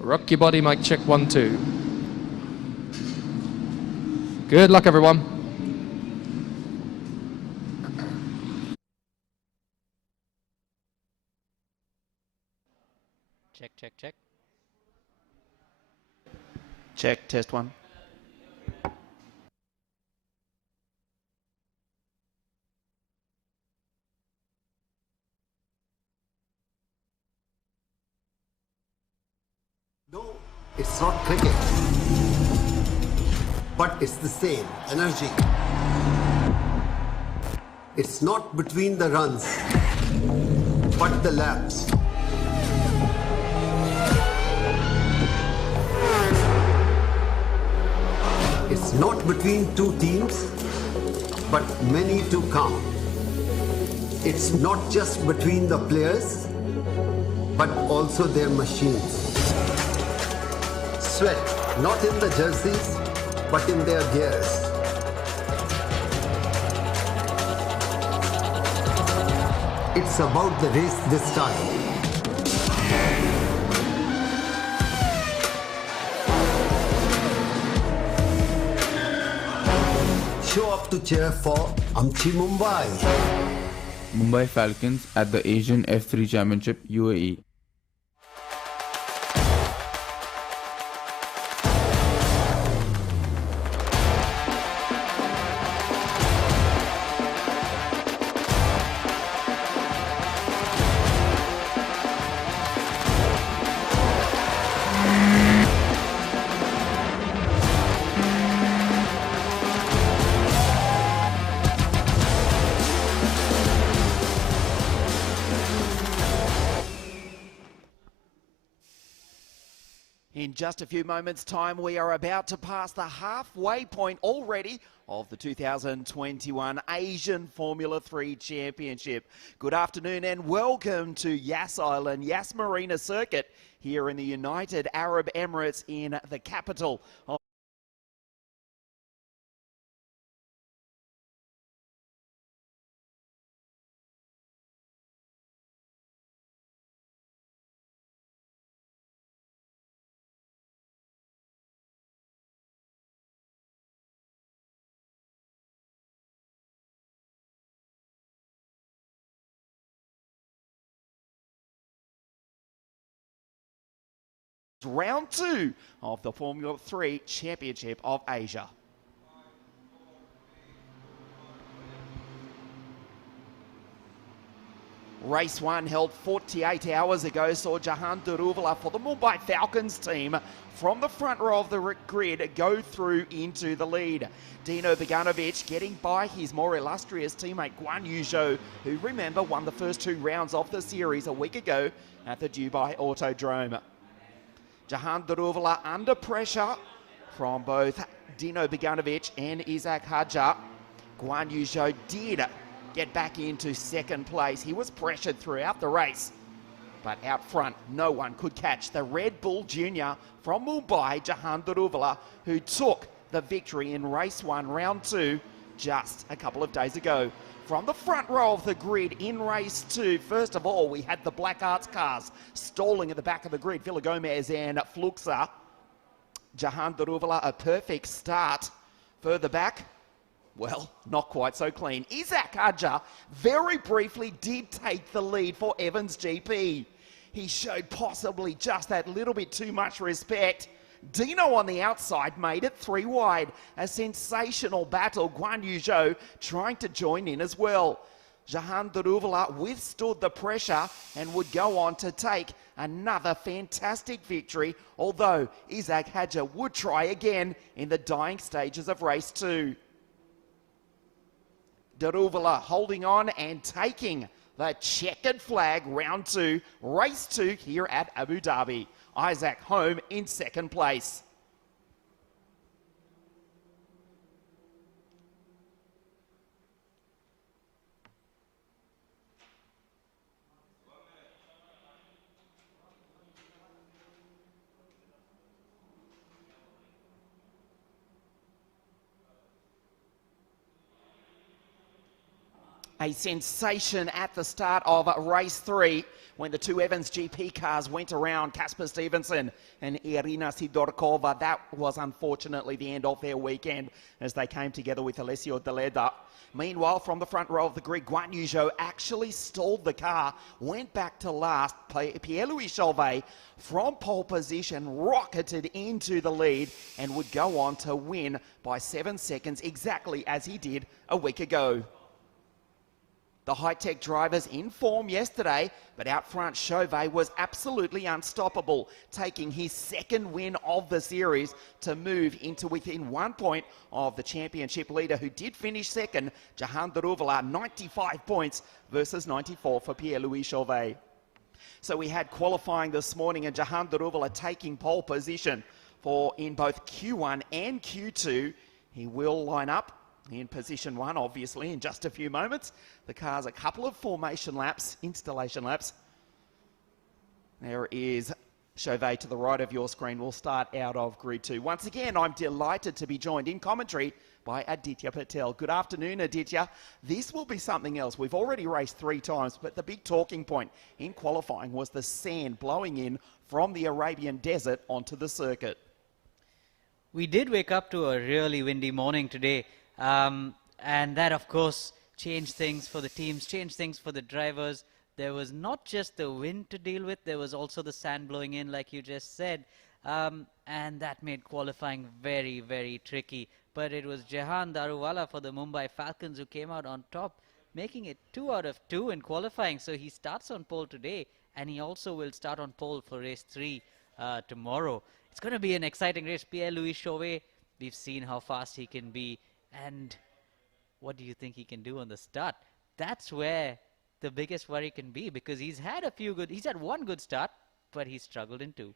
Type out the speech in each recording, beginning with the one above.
Rock your body, mic check 1, 2. Good luck, everyone. Check, check, check. Check, test 1. No, it's not cricket, but it's the same energy. It's not between the runs, but the laps. It's not between two teams, but many to come. It's not just between the players, but also their machines. Sweat, not in the jerseys, but in their gears. It's about the race this time. Show up to cheer for Amchi Mumbai. Mumbai Falcons at the Asian F3 Championship UAE. In just a few moments' time, we are about to pass the halfway point already of the 2021 Asian Formula 3 Championship. Good afternoon and welcome to Yas Island, Yas Marina Circuit here in the United Arab Emirates in the capital of round 2 of the Formula 3 Championship of Asia. Race 1 held 48 hours ago saw Jehan Daruvala for the Mumbai Falcons team from the front row of the grid go through into the lead. Dino Beganovic getting by his more illustrious teammate Guan Yu Zhou, who remember won the first 2 rounds of the series a week ago at the Dubai Autodrome. Jehan Daruvala under pressure from both Dino Beganovic and Isaac Hadja. Guan Yu Zhou did get back into second place. He was pressured throughout the race, but out front, no one could catch the Red Bull Junior from Mumbai, Jehan Daruvala, who took the victory in race 1, round 2, just a couple of days ago. From the front row of the grid in race 2, first of all, we had the Black Arts cars stalling at the back of the grid, Villa Gomez and Fluxa. Jehan Daruvala, a perfect start. Further back, well, not quite so clean. Isaac Hadja very briefly did take the lead for Evans GP. He showed possibly just that little bit too much respect. Dino on the outside made it 3 wide. A sensational battle. Guan Yu Zhou trying to join in as well. Jehan Daruvala withstood the pressure and would go on to take another fantastic victory, although Isaac Hadja would try again in the dying stages of race 2. Daruvala holding on and taking the checkered flag, round 2, race 2 here at Abu Dhabi. Isaac home in second place. A sensation at the start of race 3 when the two Evans GP cars went around Casper Stevenson and Irina Sidorkova. That was unfortunately the end of their weekend as they came together with Alessio Deleda. Meanwhile, from the front row of the grid, Guan Yu Zhou actually stalled the car, went back to last. Pierre-Louis Chauvet from pole position rocketed into the lead and would go on to win by 7 seconds, exactly as he did a week ago. The high-tech drivers in form yesterday, but out front Chauvet was absolutely unstoppable, taking his second win of the series to move into within 1 point of the championship leader, who did finish second, Jehan Daruvala, 95 points versus 94 for Pierre-Louis Chauvet. So we had qualifying this morning and Jehan Daruvala taking pole position for in both Q1 and Q2. He will line up in position 1, obviously, in just a few moments. The car's a couple of formation laps, installation laps. There is Chauvet to the right of your screen. We'll start out of grid 2. Once again, I'm delighted to be joined in commentary by Aditya Patel. Good afternoon, Aditya. This will be something else. We've already raced 3 times, but the big talking point in qualifying was the sand blowing in from the Arabian desert onto the circuit. We did wake up to a really windy morning today. And that, of course, changed things for the teams, changed things for the drivers. There was not just the wind to deal with, there was also the sand blowing in, like you just said. And that made qualifying very, very tricky. But it was Jehan Daruvala for the Mumbai Falcons who came out on top, making it 2 out of 2 in qualifying. So he starts on pole today, and he also will start on pole for race 3 tomorrow. It's going to be an exciting race. Pierre-Louis Chauvet, we've seen how fast he can be. And what do you think he can do on the start? That's where the biggest worry can be, because he's had one good start, but he's struggled in 2.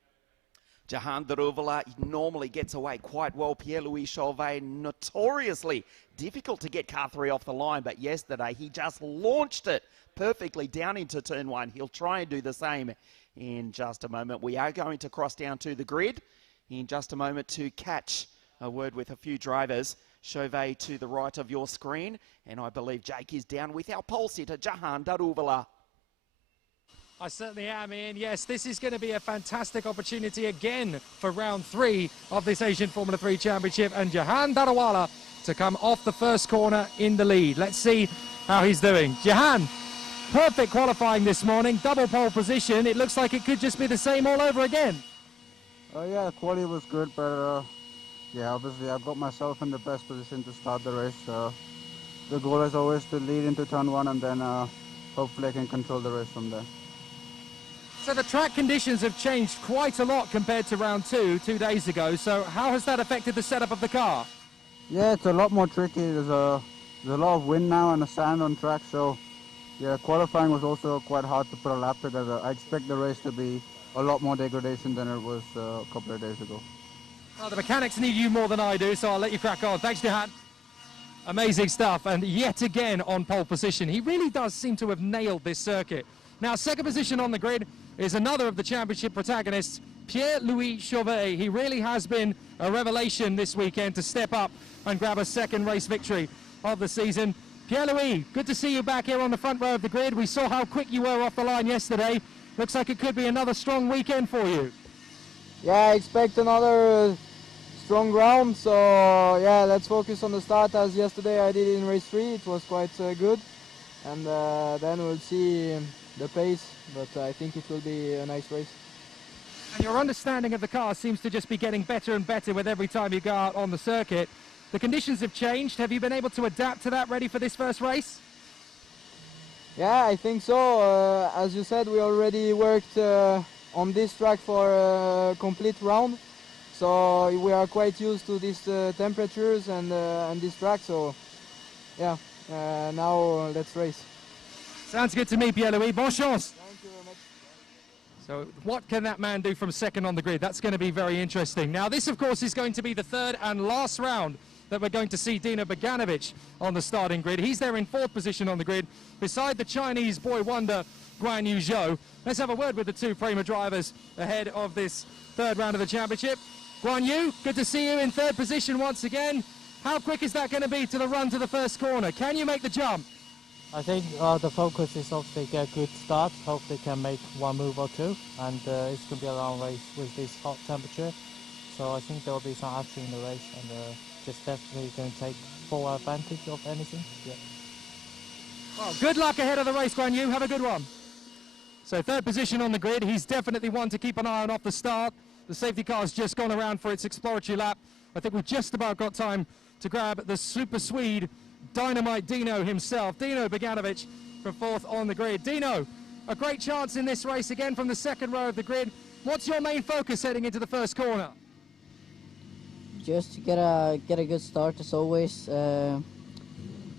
Jehan Daruvala normally gets away quite well. Pierre-Louis Chauvet, notoriously difficult to get car 3 off the line, but yesterday he just launched it perfectly down into turn 1. He'll try and do the same in just a moment. We are going to cross down to the grid in just a moment to catch a word with a few drivers. Chauvet to the right of your screen, and I believe Jake is down with our pole sitter, Jehan Daruvala. I certainly am, Ian. Yes, this is going to be a fantastic opportunity again for round 3 of this Asian Formula 3 Championship, and Jehan Daruvala to come off the first corner in the lead. Let's see how he's doing. Jehan, perfect qualifying this morning, double pole position. It looks like it could just be the same all over again. Yeah, the quality was good, but yeah, obviously I've got myself in the best position to start the race. The goal is always to lead into turn 1, and then hopefully I can control the race from there. So the track conditions have changed quite a lot compared to round 2 days ago. So how has that affected the setup of the car? Yeah, it's a lot more tricky. There's a lot of wind now and the sand on track. So yeah, qualifying was also quite hard to put a lap together. I expect the race to be a lot more degradation than it was a couple of days ago. Well, the mechanics need you more than I do, so I'll let you crack on. Thanks, Jehan. Amazing stuff, and yet again on pole position. He really does seem to have nailed this circuit. Now, second position on the grid is another of the championship protagonists, Pierre-Louis Chauvet. He really has been a revelation this weekend to step up and grab a second race victory of the season. Pierre-Louis, good to see you back here on the front row of the grid. We saw how quick you were off the line yesterday. Looks like it could be another strong weekend for you. Yeah, I expect another strong round, so yeah, let's focus on the start as yesterday I did in race 3. It was quite good, and then we'll see the pace, but I think it will be a nice race. And your understanding of the car seems to just be getting better and better with every time you go out on the circuit. The conditions have changed. Have you been able to adapt to that, ready for this first race? Yeah, I think so. As you said, we already worked on this track for a complete round, so we are quite used to these temperatures and this track, so yeah, now let's race. Sounds good to me, Pierre-Louis. Bon chance. Thank you very much. So what can that man do from second on the grid? That's going to be very interesting. Now this, of course, is going to be the third and last round that we're going to see Dino Beganovic on the starting grid. He's there in 4th position on the grid, beside the Chinese boy wonder, Guan Yu Zhou. Let's have a word with the two Prema drivers ahead of this third round of the championship. Guan Yu, good to see you in 3rd position once again. How quick is that going to be to the run to the first corner? Can you make the jump? I think the focus is hopefully get a good start, hope they can make one move or two, and it's going to be a long race with this hot temperature, so I think there will be some action in the race, and just definitely going to take full advantage of anything. Yeah. Well, good luck ahead of the race, Guan Yu. Have a good one. So third position on the grid. He's definitely one to keep an eye on off the start. The safety car's just gone around for its exploratory lap. I think we've just about got time to grab the super Swede Dynamite Dino himself. Dino Beganovic from fourth on the grid. Dino, a great chance in this race again from the second row of the grid. What's your main focus heading into the first corner? Just to get a good start as always. And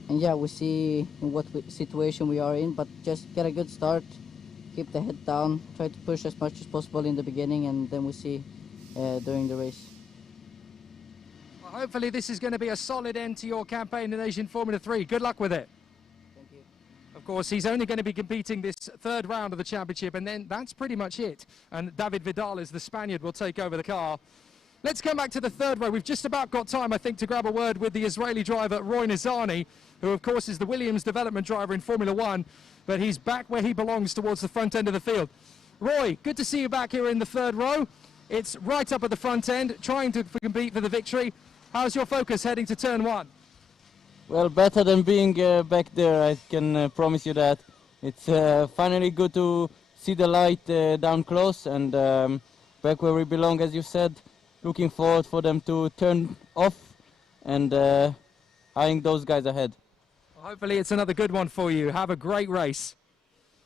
yeah, we see in what situation we are in, but just get a good start, keep the head down, try to push as much as possible in the beginning, and then we see during the race. Well, hopefully this is going to be a solid end to your campaign in Asian Formula 3. Good luck with it. Thank you. Of course, he's only going to be competing this third round of the championship, and then that's pretty much it. And David Vidal, as the Spaniard, will take over the car. Let's come back to the third row. We've just about got time, I think, to grab a word with the Israeli driver, Roy Nizani, who, of course, is the Williams development driver in Formula 1, but he's back where he belongs towards the front end of the field. Roy, good to see you back here in the third row. It's right up at the front end, trying to compete for the victory. How's your focus heading to turn one? Well, better than being back there, I can promise you that. It's finally good to see the light down close and back where we belong, as you said. Looking forward for them to turn off and eyeing those guys ahead. Well, hopefully it's another good one for you. Have a great race.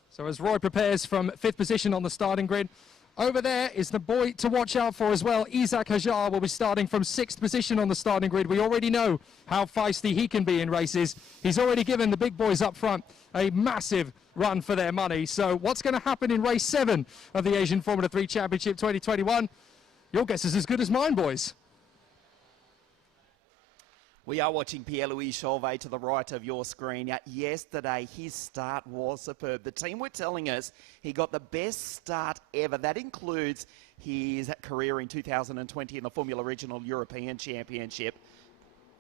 So as Roy prepares from fifth position on the starting grid, over there is the boy to watch out for as well. Isaac Hajar will be starting from sixth position on the starting grid. We already know how feisty he can be in races. He's already given the big boys up front a massive run for their money. So what's going to happen in race 7 of the Asian Formula 3 Championship 2021? Your guess is as good as mine, boys. We are watching Pierre-Louis Chauvet to the right of your screen. Yesterday, his start was superb. The team were telling us he got the best start ever. That includes his career in 2020 in the Formula Regional European Championship.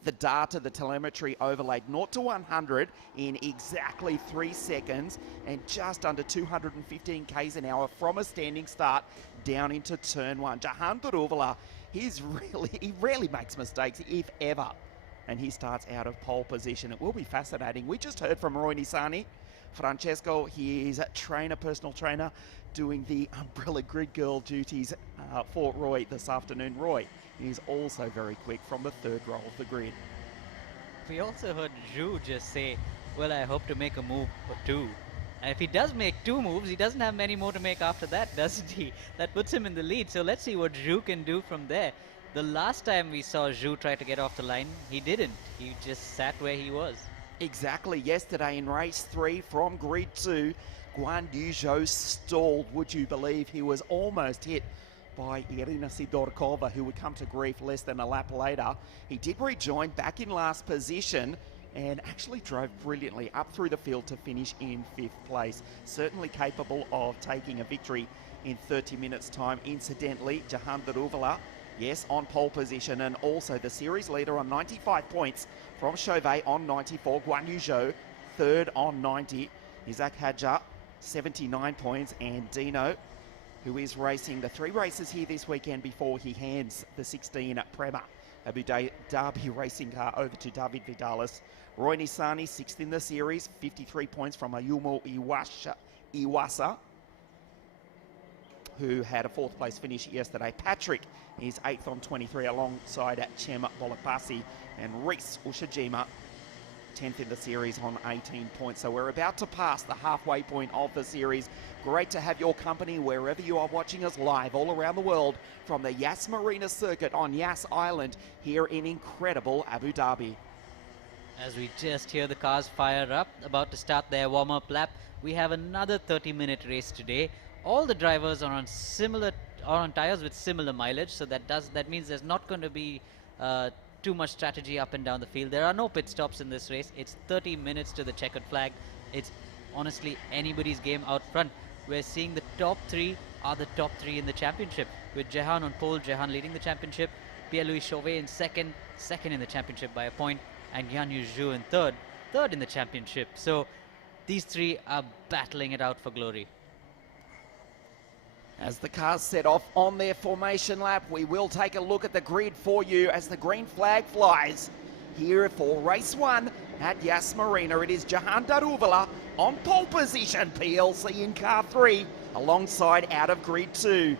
The data, the telemetry overlaid 0 to 100 in exactly 3 seconds and just under 215 k's an hour from a standing start down into turn 1. Jehan Daruvala, he rarely makes mistakes, if ever. And he starts out of pole position. It will be fascinating. We just heard from Roy Nizani. Francesco, he is a personal trainer, doing the umbrella grid girl duties for Roy this afternoon. Roy is also very quick from the third row of the grid. We also heard Zhu just say, well, I hope to make a move or two. And if he does make 2 moves, he doesn't have many more to make after that, doesn't he? That puts him in the lead. So let's see what Zhu can do from there. The last time we saw Zhu try to get off the line, he didn't. He just sat where he was. Exactly. Yesterday in race 3 from grid 2, Guan Yu Zhou stalled. Would you believe he was almost hit by Irina Sidorkova, who would come to grief less than a lap later. He did rejoin back in last position and actually drove brilliantly up through the field to finish in 5th place. Certainly capable of taking a victory in 30 minutes time. Incidentally, Jehan Daruvala, yes, on pole position, and also the series leader on 95 points from Chauvet on 94. Guan Yu Zhou, third on 90. Isaac Hajar, 79 points, and Dino, who is racing the 3 races here this weekend before he hands the 16 Prema Abu Dhabi racing car over to David Vidalis. Roy Nizani, 6th in the series, 53 points from Ayumu Iwasa, who had a 4th place finish yesterday. Patrick is 8th on 23 alongside Chem Bolapasi, and Reese Ushijima 10th in the series on 18 points. So we're about to pass the halfway point of the series. Great to have your company wherever you are watching us live all around the world from the Yas Marina circuit on Yas Island here in incredible Abu Dhabi. As we just hear the cars fire up, about to start their warm-up lap, we have another 30-minute race today. All the drivers are on tires with similar mileage, so that means there's not going to be too much strategy up and down the field. There are no pit stops in this race. It's 30 minutes to the checkered flag. It's honestly anybody's game out front. We're seeing the top 3 are the top 3 in the championship, with Jehan on pole, Jehan leading the championship, Pierre-Louis Chauvet in second in the championship by a point, and Guan Yu Zhou in third in the championship. So these three are battling it out for glory. As the cars set off on their formation lap, we will take a look at the grid for you as the green flag flies. Here for race 1 at Yas Marina, it is Jehan Daruvala on pole position, PLC in car 3, alongside out of grid 2.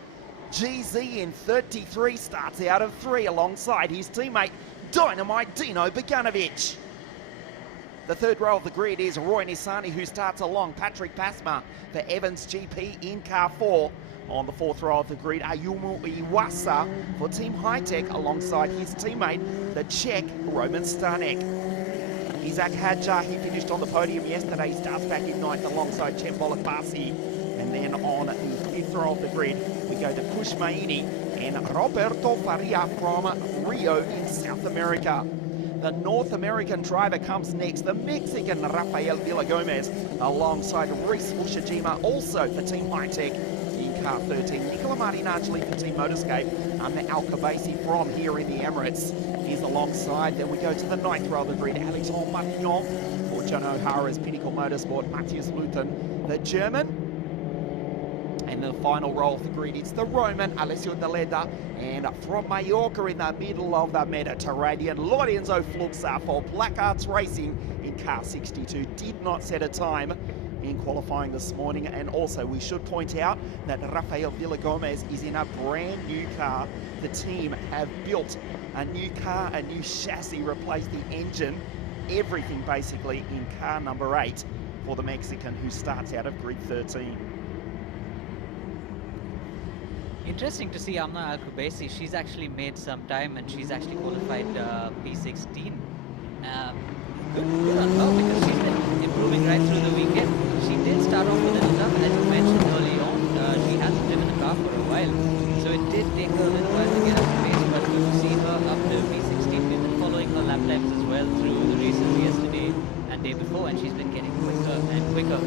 GZ in 33 starts out of 3 alongside his teammate Dynamite Dino Beganovic. The third row of the grid is Roy Nisani, who starts along Patrick Pasma for Evans GP in car 4. On the fourth row of the grid, Ayumu Iwasa for Team High Tech alongside his teammate, the Czech Roman Stanek. Isaac Hadjar, he finished on the podium yesterday. He starts back in 9th alongside Cembola Pasi. And then on the fifth row of the grid, we go to Kush Maini and Roberto Faria from Rio in South America. The North American driver comes next, the Mexican Rafael Villagomez, alongside Reese Ushijima, also for Team High Tech. Car 13, Nicola Marinacci for Team Motorscape, and Al-Kabasi from here in the Emirates is alongside. Then we go to the 9th row of the grid, Alexandre Martignon for John O'Hara's Pinnacle Motorsport, Matthias Luthen, the German. And the final row of the grid, it's the Roman, Alessio Daleda, and from Mallorca in the middle of the Mediterranean, Lorenzo Fluxa for Black Arts Racing in car 62. Did not set a time in qualifying this morning, and also we should point out that Rafael Villagomez is in a brand new car. The team have built a new car, a new chassis, replaced the engine, everything basically in car number 8 for the Mexican, who starts out of grid 13. Interesting to see Amna Al-Kubaisi. She's actually made some time and she's actually qualified P16. Good on her, because she's been improving right through the weekend. She did start off with a little tough, as you mentioned early on. She hasn't driven a car for a while, so it did take her a little while to get up to pace, but good to see her up to P16. We've been following her lap times as well through the races yesterday and day before, and she's been getting quicker and quicker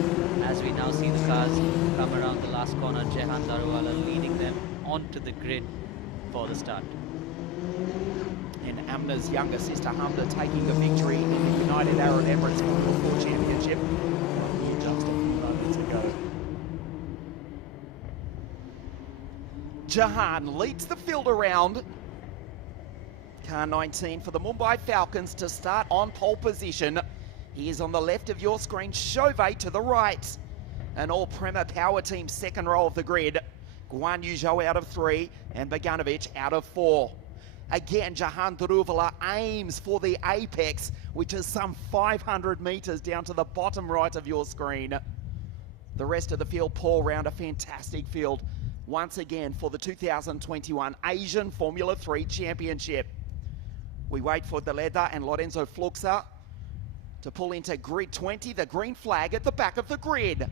as we now see the cars come around the last corner. Jehan Daruvala leading them onto the grid for the start. And Amna's younger sister Hamda taking the victory in the United Arab Emirates Formula 4 Championship just a few moments ago. Jehan leads the field around. Car 19 for the Mumbai Falcons to start on pole position. He is on the left of your screen, Chauvet to the right. An all-Prema power team second row of the grid. Guan Yu Zhou out of 3 and Beganovic out of 4. Again, Jehan Daruvala aims for the apex, which is some 500 meters down to the bottom right of your screen. The rest of the field pour round a fantastic field once again for the 2021 Asian Formula 3 Championship. We wait for Daleda and Lorenzo Fluxa to pull into grid 20, the green flag at the back of the grid.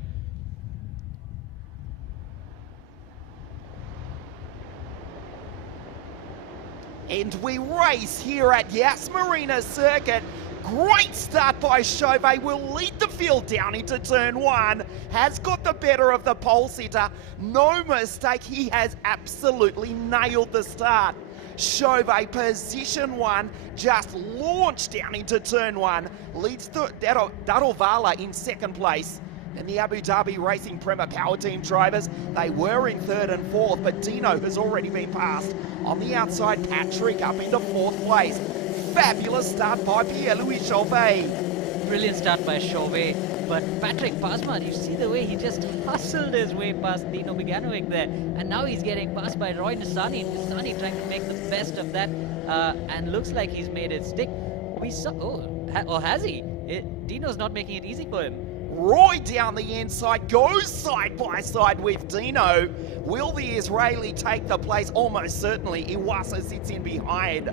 And we race here at Yas Marina Circuit. Great start by Chauvet, will lead the field down into turn 1. Has got the better of the pole sitter. No mistake, he has absolutely nailed the start. Chauvet, position 1, just launched down into turn 1. Leads to Daruvala in second place. And the Abu Dhabi Racing Prema Power Team drivers, they were in 3rd and 4th, but Dino has already been passed. On the outside, Patrick up into 4th place. Fabulous start by Pierre-Louis Chauvet. Brilliant start by Chauvet, but Patrick Pasma, you see the way he just hustled his way past Dino Beganovic there, and now he's getting passed by Roy Nisani. Nisani trying to make the best of that, and looks like he's made it stick. We saw, or has he? Dino's not making it easy for him. Roy down the inside, goes side by side with Dino. Will the Israeli take the place? Almost certainly. Iwasa sits in behind.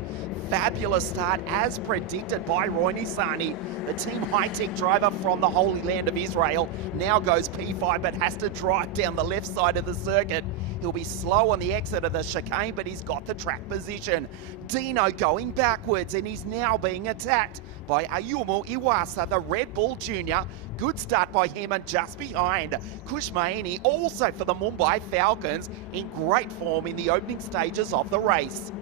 Fabulous start as predicted by Roy Nisani. The Team High Tech driver from the Holy Land of Israel now goes P5 but has to drive down the left side of the circuit. He'll be slow on the exit of the chicane, but he's got the track position. Dino going backwards, and he's now being attacked by Ayumu Iwasa, the Red Bull Junior. Good start by him, and just behind, Kush Maini, also for the Mumbai Falcons, in great form in the opening stages of the race.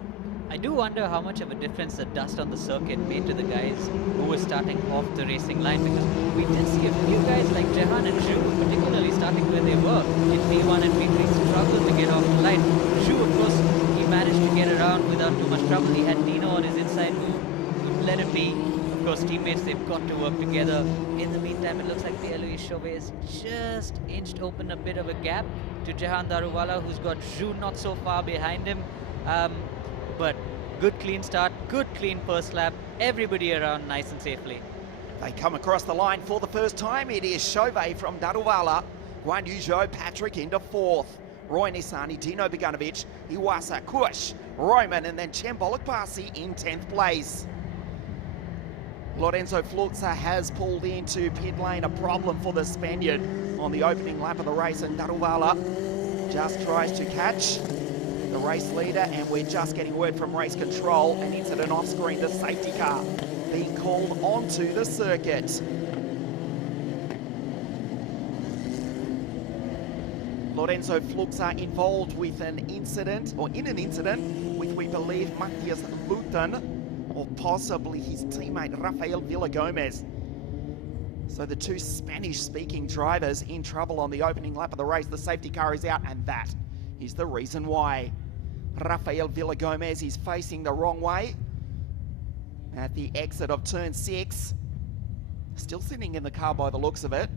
I do wonder how much of a difference the dust on the circuit made to the guys who were starting off the racing line, because we did see a few guys like Jehan and Zhu, particularly starting where they were in P1 and P3, struggled to get off the line. Zhu, of course, he managed to get around without too much trouble. He had Dino on his inside who would let him be. Of course, teammates, they've got to work together. In the meantime, it looks like the Eloise Chauvet has just inched open a bit of a gap to Jehan Daruvala, who's got Zhu not so far behind him. But good clean start, good clean first lap, everybody around nice and safely. They come across the line for the first time. It is Chauvet from Daruvala, Guan Yuzhou, Patrick into fourth. Roy Nisani, Dino Beganovic, Iwasa, Kush, Roman, and then Chembolok Pasi in 10th place. Lorenzo Fluxa has pulled into pit lane, a problem for the Spaniard on the opening lap of the race, and Daruvala just tries to catch the race leader, and we're just getting word from race control, an incident off screen, the safety car being called onto the circuit. Lorenzo Fluxa involved with an incident, or in an incident, with, we believe, Matthias Luton, or possibly his teammate Rafael Villagomez. So the two Spanish-speaking drivers in trouble on the opening lap of the race. The safety car is out, and that is the reason why. Rafael Villagomez is facing the wrong way at the exit of turn 6. Still sitting in the car by the looks of it.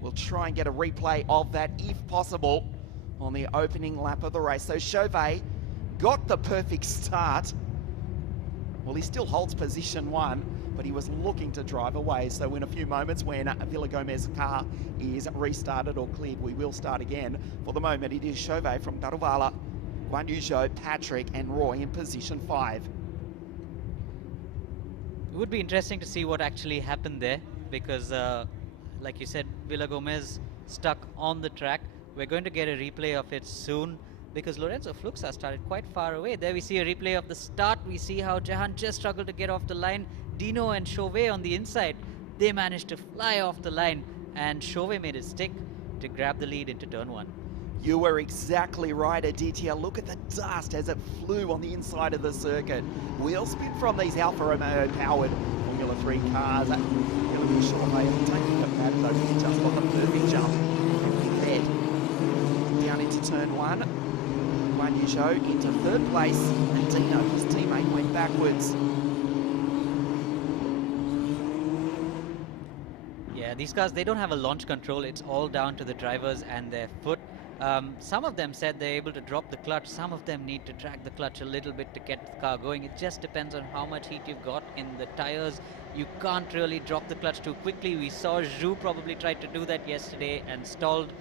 We'll try and get a replay of that, if possible, on the opening lap of the race. So Chauvet got the perfect start. Well, he still holds position 1, but he was looking to drive away. So in a few moments, when Villagomez's car is restarted or cleared, we will start again. For the moment, it is Chauvet from Daruvala, Guan Yuzhou, Patrick, and Roy in position 5. It would be interesting to see what actually happened there, because like you said, Villagomez stuck on the track. We're going to get a replay of it soon, because Lorenzo Fluxa started quite far away. There we see a replay of the start. We see how Jehan just struggled to get off the line. Dino and Chauvet on the inside, they managed to fly off the line, and Chauvet made it stick to grab the lead into turn 1. You were exactly right, Aditya. Look at the dust as it flew on the inside of the circuit. Wheel spin from these Alfa Romeo powered Formula 3 cars. Really Chauvet taking a pad, though he just got the perfect jump. Head down into turn 1. Guan Yuzhou into 3rd place, and Dino, his teammate, went backwards. Yeah, these cars, they don't have a launch control. It's all down to the drivers and their foot. Some of them said they're able to drop the clutch. Some of them need to drag the clutch a little bit to get the car going. It just depends on how much heat you've got in the tires. You can't really drop the clutch too quickly. We saw Zhu probably tried to do that yesterday and stalled.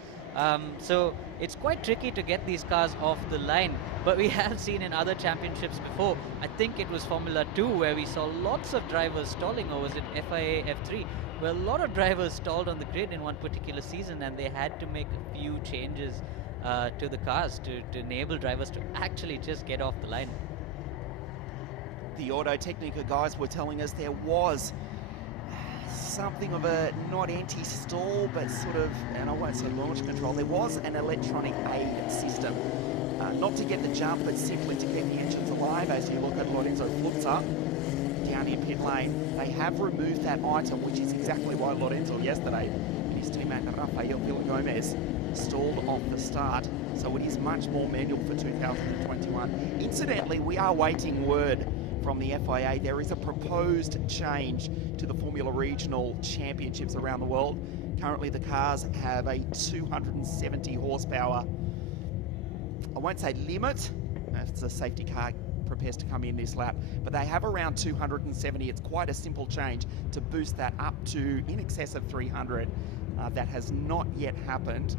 So it's quite tricky to get these cars off the line, but we have seen in other championships before. I think it was Formula 2 where we saw lots of drivers stalling, or was it FIA F3, where a lot of drivers stalled on the grid in one particular season, and they had to make a few changes to the cars to enable drivers to actually just get off the line. The Auto Technica guys were telling us there was something of a, not anti-stall, but sort of, and I won't say launch control, there was an electronic aid system. Not to get the jump, but simply to keep the engines alive. As you look at Lorenzo Fluxa down in pit lane, they have removed that item, which is exactly why Lorenzo yesterday and his teammate Rafael Villagomez stalled off the start. So it is much more manual for 2021. Incidentally, we are waiting word from the FIA. There is a proposed change to the Formula Regional Championships around the world. Currently the cars have a 270 horsepower, I won't say limit, if the safety car prepares to come in this lap, but they have around 270. It's quite a simple change to boost that up to in excess of 300. That has not yet happened.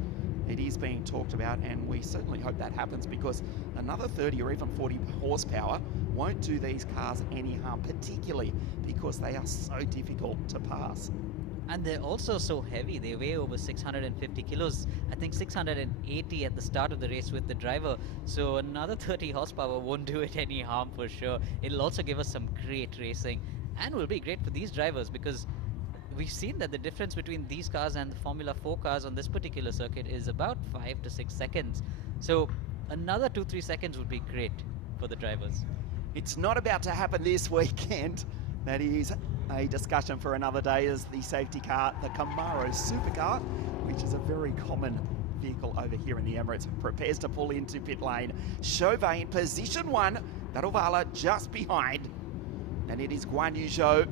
It is being talked about, and we certainly hope that happens, because another 30 or even 40 horsepower won't do these cars any harm, particularly because they are so difficult to pass. And they're also so heavy. They weigh over 650 kilos. I think 680 at the start of the race with the driver. So another 30 horsepower won't do it any harm for sure. It'll also give us some great racing, and will be great for these drivers, because we've seen that the difference between these cars and the Formula 4 cars on this particular circuit is about 5 to 6 seconds. So another 2-3 seconds would be great for the drivers. It's not about to happen this weekend. That is a discussion for another day, as the safety car, the Camaro Supercar, which is a very common vehicle over here in the Emirates, prepares to pull into pit lane. Chauvet in position 1, Daruvala just behind, and it is Guan Yu Zhou.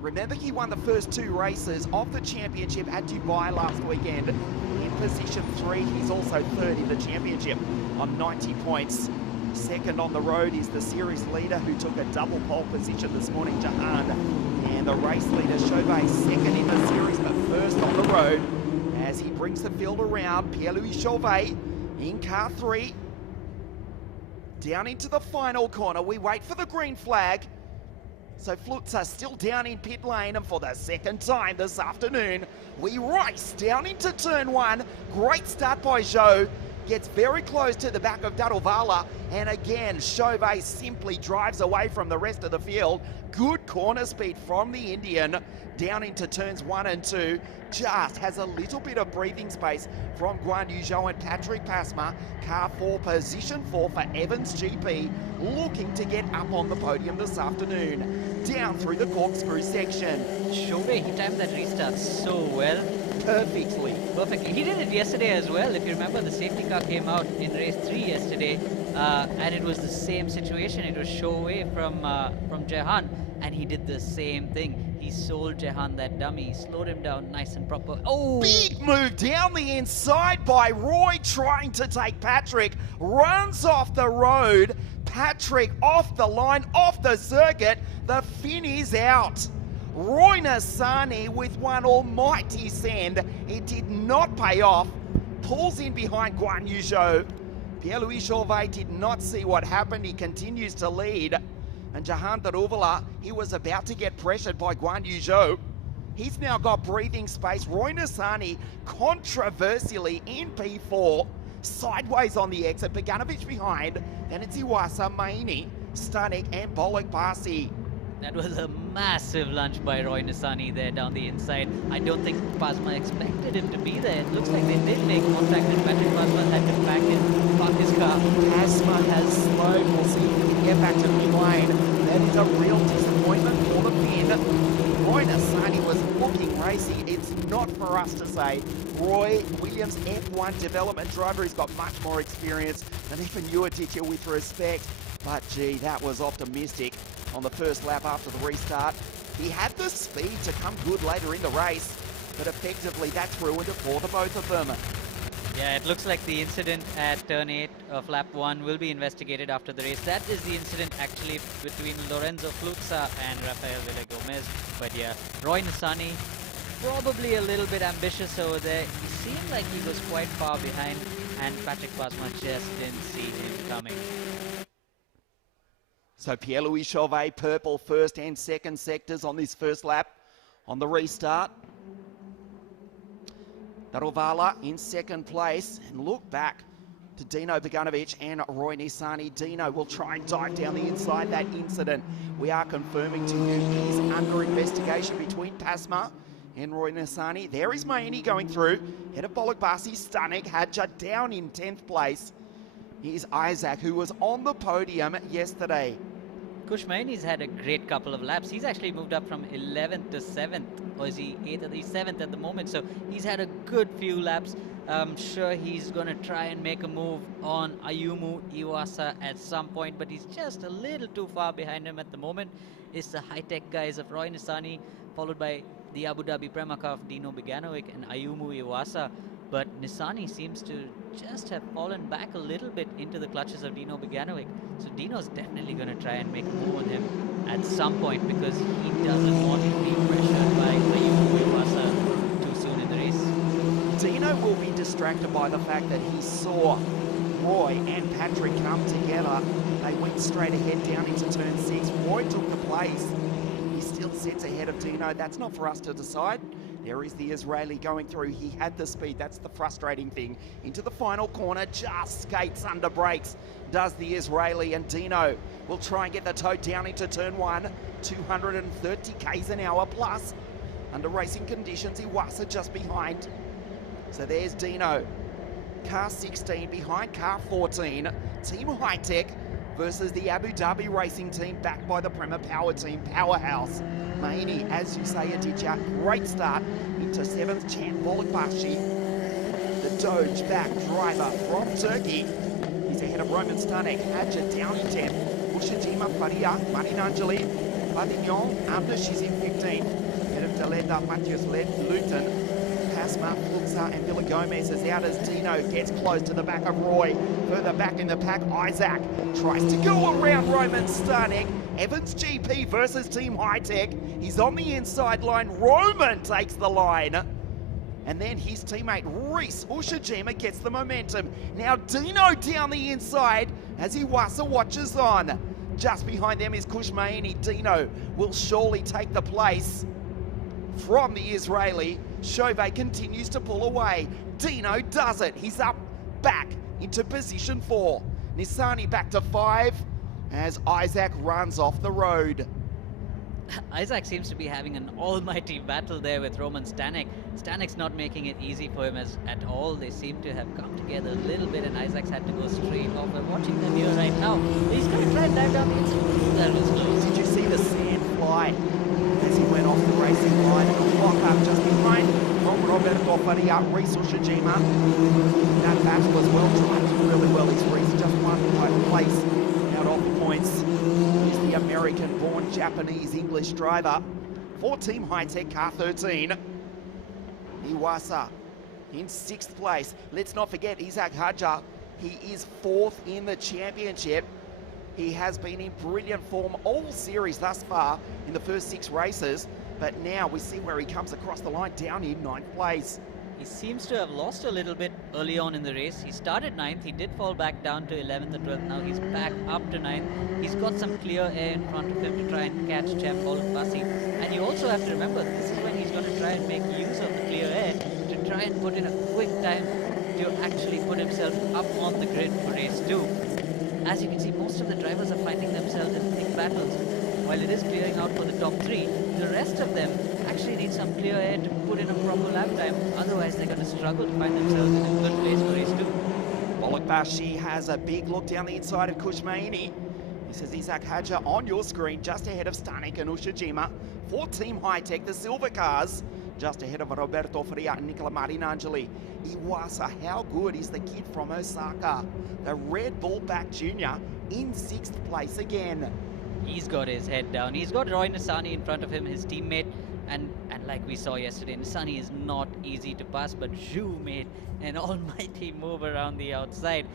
Remember, he won the first 2 races of the championship at Dubai last weekend. In position 3, he's also 3rd in the championship on 90 points. Second on the road is the series leader, who took a double pole position this morning, Jehan. And the race leader, Chauvet, second in the series, but first on the road. As he brings the field around, Pierre-Louis Chauvet in car 3. Down into the final corner, we wait for the green flag. So Flutzer still down in pit lane, and for the second time this afternoon, we race down into turn 1. Great start by Zhou. Gets very close to the back of Daruvala, and again, Chauvet simply drives away from the rest of the field. Good corner speed from the Indian down into turns 1 and 2. Just has a little bit of breathing space from Guan Yu Zhou and Patrick Pasma. Car 4, position 4 for Evans GP, looking to get up on the podium this afternoon. Down through the corkscrew section. Chauvet, he timed that restart so well. Perfectly. He did it yesterday as well. If you remember, the safety car came out in race 3 yesterday, and it was the same situation. It was Chauvet from Jehan, and he did the same thing. He sold Jehan that dummy. He slowed him down nice and proper. Oh! Big move down the inside by Roy, trying to take Patrick. Runs off the road. Patrick off the line, off the circuit. The fin is out. Roy Nassani with one almighty send. It did not pay off. Pulls in behind Guan Yu Zhou. Pierre-Louis Chauvet did not see what happened. He continues to lead. And Jehan Daruvala, he was about to get pressured by Guan Yu Zhou. He's now got breathing space. Roy Nassani, controversially in P4, sideways on the exit. Beganovic behind. Then it's Iwasa, Maini, Stanek, and Bolek Basi. That was a massive lunge by Roy Nassani there down the inside. I don't think Pasma expected him to be there. It looks like they did make contact, and Patrick Pasma had to park his car. Pasma has slowed. We'll see if he can get back to pit lane. That is a real disappointment for the pin. Roy Nassani was looking racy. It's not for us to say. Roy Williams, F1 development driver, he's got much more experience than even you, Aditya, with respect. But gee, that was optimistic on the first lap after the restart. He had the speed to come good later in the race, but effectively that's ruined it for the both of them. Yeah, it looks like the incident at turn 8 of lap 1 will be investigated after the race. That is the incident actually between Lorenzo Flutza and Rafael Villagomez. But yeah, Roy Nassani, probably a little bit ambitious over there. He seemed like he was quite far behind, and Patrick Pasma just didn't see him coming. So Pierre-Louis Chauvet, purple first and second sectors on this first lap on the restart. Daruvala in second place, and look back to Dino Beganovic and Roy Nassani. Dino will try and dive down the inside. That incident, we are confirming to you, is under investigation between Pasma and Roy Nassani. There is Maini going through. Head of Bolek Basi, Stanek, Hadja down in 10th place. Here's Isaac, who was on the podium yesterday. Kush Maini's had a great couple of laps. He's actually moved up from 11th to 7th, or is he 8th? He's 7th at the moment, so he's had a good few laps. I'm sure he's going to try and make a move on Ayumu Iwasa at some point, but he's just a little too far behind him at the moment. It's the high-tech guys of Roy Nassani, followed by the Abu Dhabi Prema car of Dino Beganovic and Ayumu Iwasa. But Nassani seems to just have fallen back a little bit into the clutches of Dino Beganovic. So Dino's definitely going to try and make a move on him at some point, because he doesn't want to be pressured by Ayumu Iwasa too soon in the race. Dino will be distracted by the fact that he saw Roy and Patrick come together. They went straight ahead down into turn 6. Roy took the place. He still sits ahead of Dino. That's not for us to decide. There is the Israeli going through. He had the speed. That's the frustrating thing. Into the final corner, just skates under brakes, does the Israeli, and Dino will try and get the toe down into turn 1. 230 k's an hour plus. Under racing conditions, Iwasa just behind. So there's Dino. Car 16 behind car 14. Team High Tech versus the Abu Dhabi racing team backed by the Prema Power team powerhouse. Maini, as you say, Aditya, great start into 7th. Chan Bolakbashi, the Doge back driver from Turkey. He's ahead of Roman Stanek, Hadja down in 10th. Ushajima, Faria, Maninanjali, Padignon, Amda, she's in 15th. Ahead of Delenda, Matthias Luton. Pasma, Fluxa and Villa Gomez is out as Dino gets close to the back of Roy. Further back in the pack, Isaac tries to go around Roman Stanek. Evans GP versus Team High Tech. He's on the inside line. Roman takes the line. And then his teammate Reese Ushajima gets the momentum. Now Dino down the inside as Iwasa watches on. Just behind them is Kush Maini. Dino will surely take the place from the Israeli. Chauvet continues to pull away. Dino does it. He's up back into position 4. Nissani back to 5 as Isaac runs off the road. Isaac seems to be having an almighty battle there with Roman Stanek. Stanek's not making it easy for him at all. They seem to have come together a little bit, and Isaac's had to go straight off. We're watching them here right now. He's going to try and dive down the inside. That was close. Did you see the sand fly as he went off the racing line? And a block up just behind from Roberto Faria, Reese Ushajima. That battle as well, trying to do really well. He's Reese just one place out of the points. He's the American-born Japanese-English driver for Team High Tech Car 13. Iwasa in 6th place. Let's not forget Isaac Hadja. He is 4th in the championship. He has been in brilliant form all series thus far in the first 6 races, but now we see where he comes across the line down in 9th place. He seems to have lost a little bit early on in the race. He started 9th, he did fall back down to 11th or 12th. Now he's back up to 9th. He's got some clear air in front of him to try and catch Champ Bolakbasi. And you also have to remember, this is when he's going to try and make use of the clear air to try and put in a quick time to actually put himself up on the grid for race 2. As you can see, most of the drivers are finding themselves in thick battles. While it is clearing out for the top 3, the rest of them actually need some clear air to put in a proper lap time. Otherwise, they're going to struggle to find themselves in a good place for race 2. Bolakbashi has a big look down the inside of Kush Maini. He says Isaac Hadja on your screen, just ahead of Stanek and Ushajima. For Team High Tech, the silver cars, just ahead of Roberto Faria and Nicola Marinangeli. Iwasa, how good is the kid from Osaka? The Red Bull back junior in 6th place again. He's got his head down. He's got Roy Nissani in front of him, his teammate. And like we saw yesterday, Nissani is not easy to pass, but Zhu made an almighty move around the outside.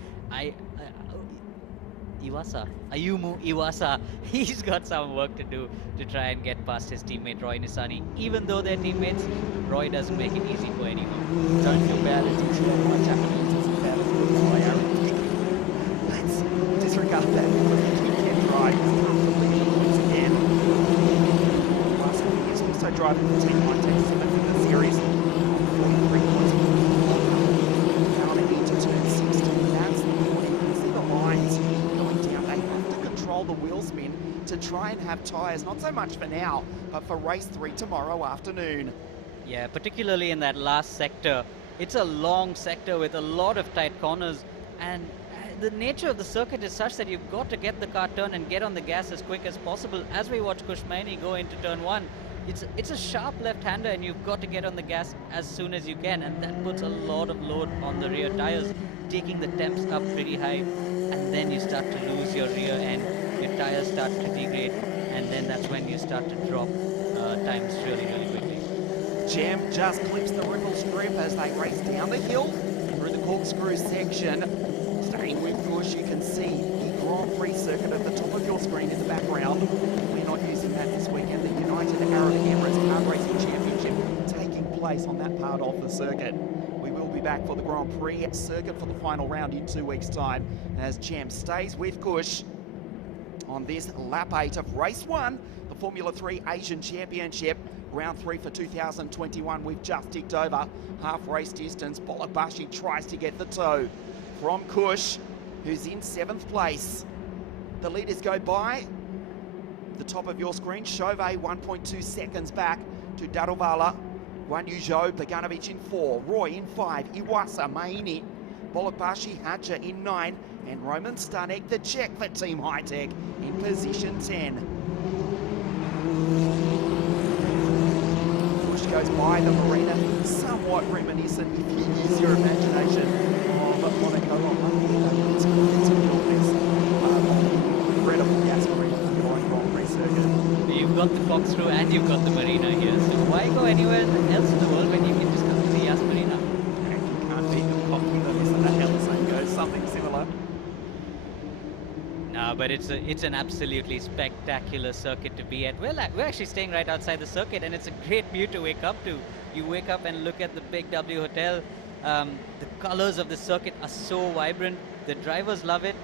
Iwasa, Ayumu Iwasa, he's got some work to do to try and get past his teammate Roy Nissani. Even though they're teammates, Roy doesn't make it easy for anyone. Don't feel bad, it's my Japanese doesn't bad Let's disregard that. He can drive again. Iwasa is also driving the Team High Tech 7th in the series. 43 points. Down into turn 16. That's the point. You can see the lines going down. They have to control the wheel spin to try and have tyres, not so much for now, but for race 3 tomorrow afternoon. Yeah, particularly in that last sector. It's a long sector with a lot of tight corners, and the nature of the circuit is such that you've got to get the car turned and get on the gas as quick as possible. As we watch Kush Maini go into turn 1, it's a sharp left-hander, and you've got to get on the gas as soon as you can, and that puts a lot of load on the rear tires, taking the temps up pretty high, and then you start to lose your rear end. Your tires start to degrade, and then that's when you start to drop times really, really quickly. Jam just clips the ripple strip as they race down the hill through the corkscrew section. Staying with Kush, you can see the Grand Prix circuit at the top of your screen in the background. We're not using that this weekend. The United Arab Emirates Kart Racing Championship taking place on that part of the circuit. We will be back for the Grand Prix circuit for the final round in 2 weeks' time as Jam stays with Kush on this lap 8 of race 1, the Formula 3 Asian Championship. Round 3 for 2021, we've just ticked over half race distance. Bolakbashi tries to get the toe from Kush, who's in 7th place. The leaders go by the top of your screen. Chauvet 1.2 seconds back to Daruvala. Guan Yuzhou, Beganovic in 4, Roy in 5, Iwasa, Maini, Bolokbashi Hadja in 9, and Roman Stanek, the Czech for Team High Tech, in position 10. Kush goes by the Marina, somewhat reminiscent, if you use your imagination, of Monaco on Monday. It's incredible gas marina for the Grand Prix circuit. You've got the Foxtrot and you've got the marina here, so why go anywhere else in the world when you can just come to the Yas Marina? You can't beat the coffee with them, isn't that how the saying goes? Something similar. No, but it's an absolutely spectacular circuit to be at. We're actually staying right outside the circuit, and it's a great view to wake up to. You wake up and look at the Big W Hotel. The colors of the circuit are so vibrant. The drivers love it.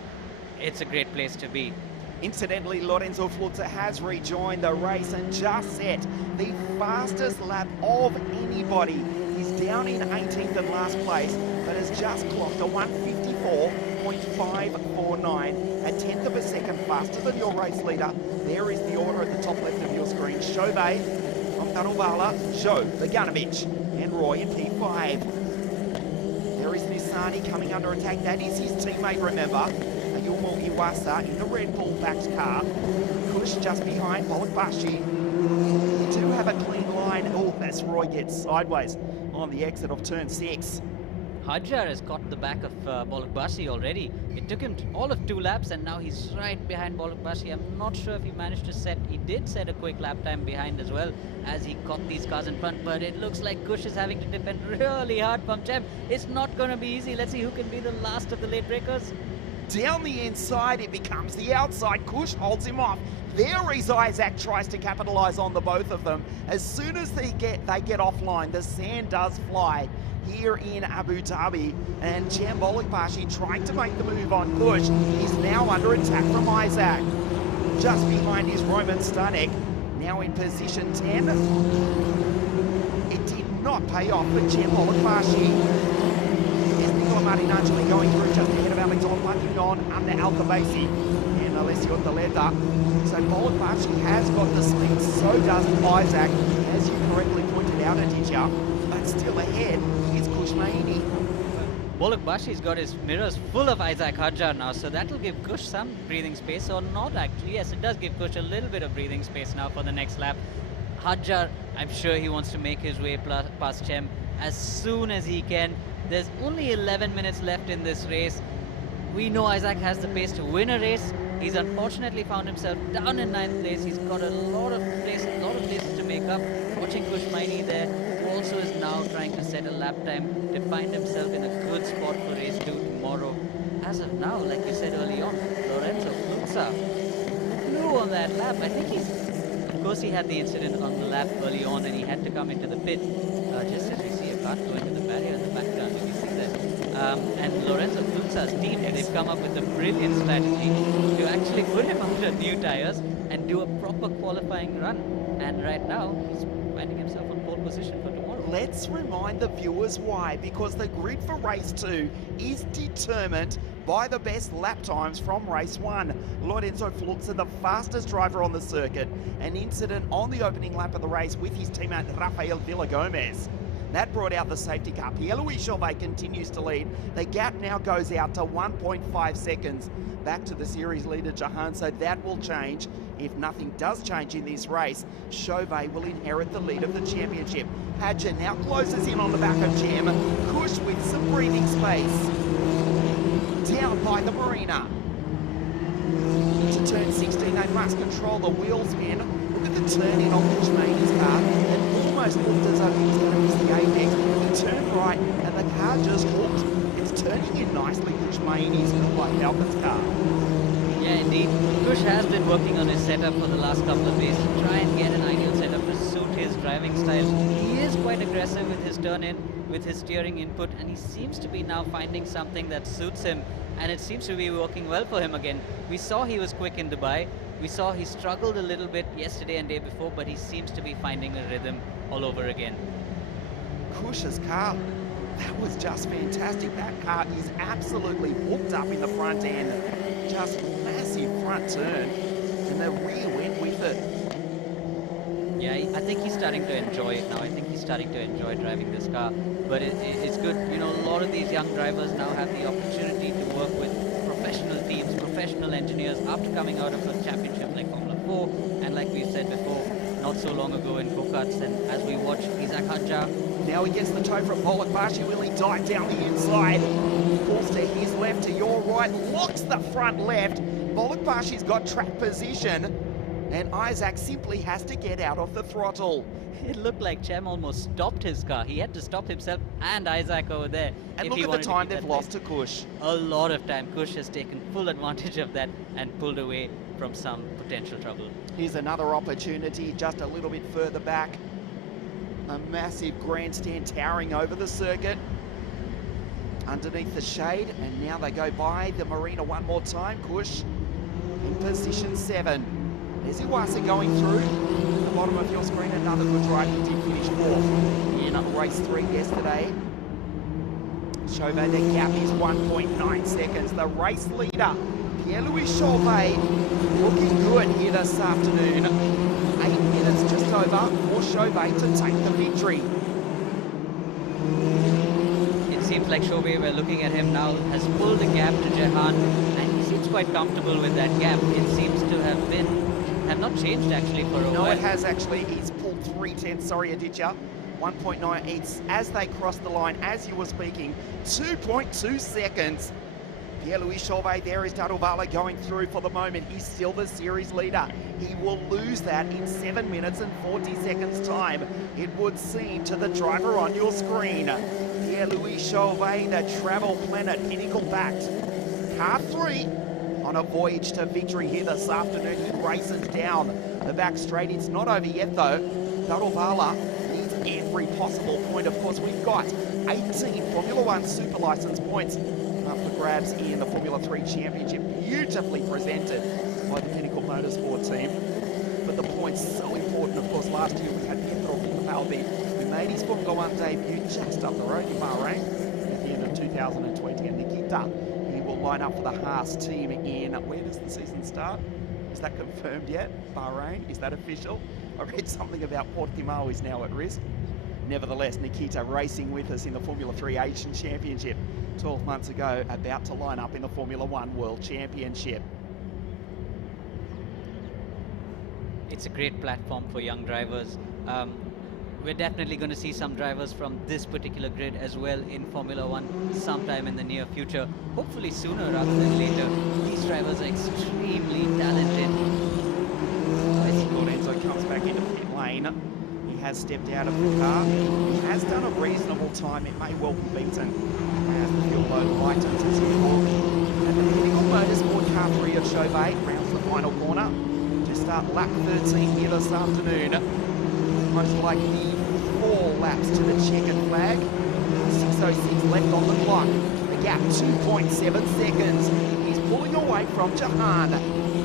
It's a great place to be. Incidentally, Lorenzo Flutzer has rejoined the race and just set the fastest lap of anybody. He's down in 18th and last place, but has just clocked a 154.549, a tenth of a second faster than your race leader. There is the order at the top left of your screen. Chauvet from Daruvala, Joe Beganovic, and Roy in P5. There is Nissani coming under attack. That is his teammate, remember. Yumo Iwasa in the Red Bull backed car. Kush just behind Bolokbashi. You do have a clean line. Oh, as Roy gets sideways on the exit of turn 6. Hadjar has got the back of Bolokbashi already. It took him all of 2 laps, and now he's right behind Bolokbashi. I'm not sure if he managed to set. He did set a quick lap time behind as well as he caught these cars in front, but it looks like Kush is having to defend really hard from Chem. It's not going to be easy. Let's see who can be the last of the late breakers. Down the inside, it becomes the outside. Kush holds him off. There is Isaac, tries to capitalise on the both of them. As soon as they get offline, the sand does fly here in Abu Dhabi. And Cem Bolokbashi trying to make the move on Kush. He's now under attack from Isaac. Just behind is Roman Stanek, now in position 10. It did not pay off for Cem Bolokbashi. Marinangeli going through just ahead of Alexandre Magnon under Alcabasi and Alessio Daleta. So Bolokbashi has got the speed, so does Isaac, as you correctly pointed out, Aditya. But still ahead is Kush Maini. Bolokbashi's got his mirrors full of Isaac Hadjar now, so that'll give Kush some breathing space, or not actually. Yes, it does give Kush a little bit of breathing space now for the next lap. Hadjar, I'm sure he wants to make his way past Cem as soon as he can. There's only 11 minutes left in this race. We know Isaac has the pace to win a race. He's unfortunately found himself down in 9th place. He's got a lot of places to make up. Watching Kush Maini there, who also is now trying to set a lap time to find himself in a good spot for race 2 tomorrow. As of now, like we said early on, Lorenzo Flutzer flew on that lap. I think of course he had the incident on the lap early on and he had to come into the pit. Just as we see a car go into the barrier in the background, you can see that. And Lorenzo Flutzer's team, they've come up with a brilliant strategy to actually put him under new tires and do a proper qualifying run. And right now, he's finding himself on pole position for tomorrow. Let's remind the viewers why, because the grid for race 2 is determined by the best lap times from race 1. Lorenzo Flutzer, the fastest driver on the circuit, an incident on the opening lap of the race with his teammate Rafael Villagomez. That brought out the safety car. Pierre-Louis Chauvet continues to lead. The gap now goes out to 1.5 seconds back to the series leader Jehan, so that will change. If nothing does change in this race, Chauvet will inherit the lead of the championship. Hadja now closes in on the back of Cem. Kush with some breathing space. Down by the Marina. Into turn 16, they must control the wheel spin. Look at the turn in on Kush Maini's car. It almost looked as though he was going to miss the apex. He turned right and the car just hooked. It's turning in nicely, Kush Maini's Mumbai Falcons car. Yeah, indeed. Kush has been working on his setup for the last couple of days to try and get an ideal setup to suit his driving style. He is quite aggressive with his turn-in, with his steering input, and he seems to be now finding something that suits him, and it seems to be working well for him again. We saw he was quick in Dubai. We saw he struggled a little bit yesterday and day before, but he seems to be finding a rhythm all over again. Kush's car, that was just fantastic. That car is absolutely hooked up in the front end. Just massive front turn, and the rear went with it. Yeah, I think he's starting to enjoy it now. I think he's starting to enjoy driving this car. But it's good. You know, a lot of these young drivers now have the opportunity to work with professional teams, professional engineers after coming out of a championship like Formula 4. And like we said before, not so long ago in go-karts. And as we watch Isaac Hadjar. Now he gets the toe from Bolakbashi. Will he dive down the inside? Pulls to his left, to your right, locks the front left. Bolakbashi's got track position, and Isaac simply has to get out of the throttle. It looked like Cem almost stopped his car. He had to stop himself and Isaac over there. And look at the time they've lost to Kush. A lot of time. Kush has taken full advantage of that and pulled away from some potential trouble. Here's another opportunity just a little bit further back. A massive grandstand towering over the circuit. Underneath the shade, and now they go by the marina one more time. Kush in position 7. There's Iwasa going through. The bottom of your screen, another good drive. He did finish 4th in race 3 yesterday. Chauvet, the gap is 1.9 seconds. The race leader, Pierre-Louis Chauvet, looking good here this afternoon. 8 minutes just over for Chauvet to take the victory. It seems like Chauvet, we're looking at him now, has pulled the gap to Jehan, and he seems quite comfortable with that gap. It seems to have not changed actually for a while. No, it has actually. He's pulled 3/10. Sorry, Aditya. 1.9. It's as they cross the line, as you were speaking, 2.2 seconds. Pierre-Louis Chauvet, there is Daruvala going through for the moment. He's still the series leader. He will lose that in 7 minutes and 40 seconds time, it would seem, to the driver on your screen. Pierre-Louis Chauvet, the Travel Planet Pinnacle-backed car 3 on a voyage to victory here this afternoon. He races down the back straight. It's not over yet though. Daruvala needs every possible point. Of course, we've got 18 Formula 1 Super License points up for grabs in the Formula 3 Championship, beautifully presented by the Pinnacle Motorsport team. But the points so important. Of course, last year we had Pietro Fittipaldi, who made his Formula 1 debut just up the road in Bahrain at the end of 2020. And Nikita, he will line up for the Haas team in, where does the season start? Is that confirmed yet? Bahrain, is that official? I read something about Portimao is now at risk. Nevertheless, Nikita racing with us in the Formula 3 Asian Championship 12 months ago, about to line up in the Formula 1 World Championship. It's a great platform for young drivers. We're definitely going to see some drivers from this particular grid as well in Formula 1 sometime in the near future. Hopefully sooner rather than later. These drivers are extremely talented. Lorenzo comes back into pit lane. He has stepped out of the car. He has done a reasonable time. It may well be beaten as the fuel load lightens as he walks. And the Pinnacle Motorsport car 3 of Chauvet rounds the final corner to start lap 13 here this afternoon. Much like the 4 laps to the checkered flag. 6:06 left on the clock. The gap 2.7 seconds. He's pulling away from Jehan.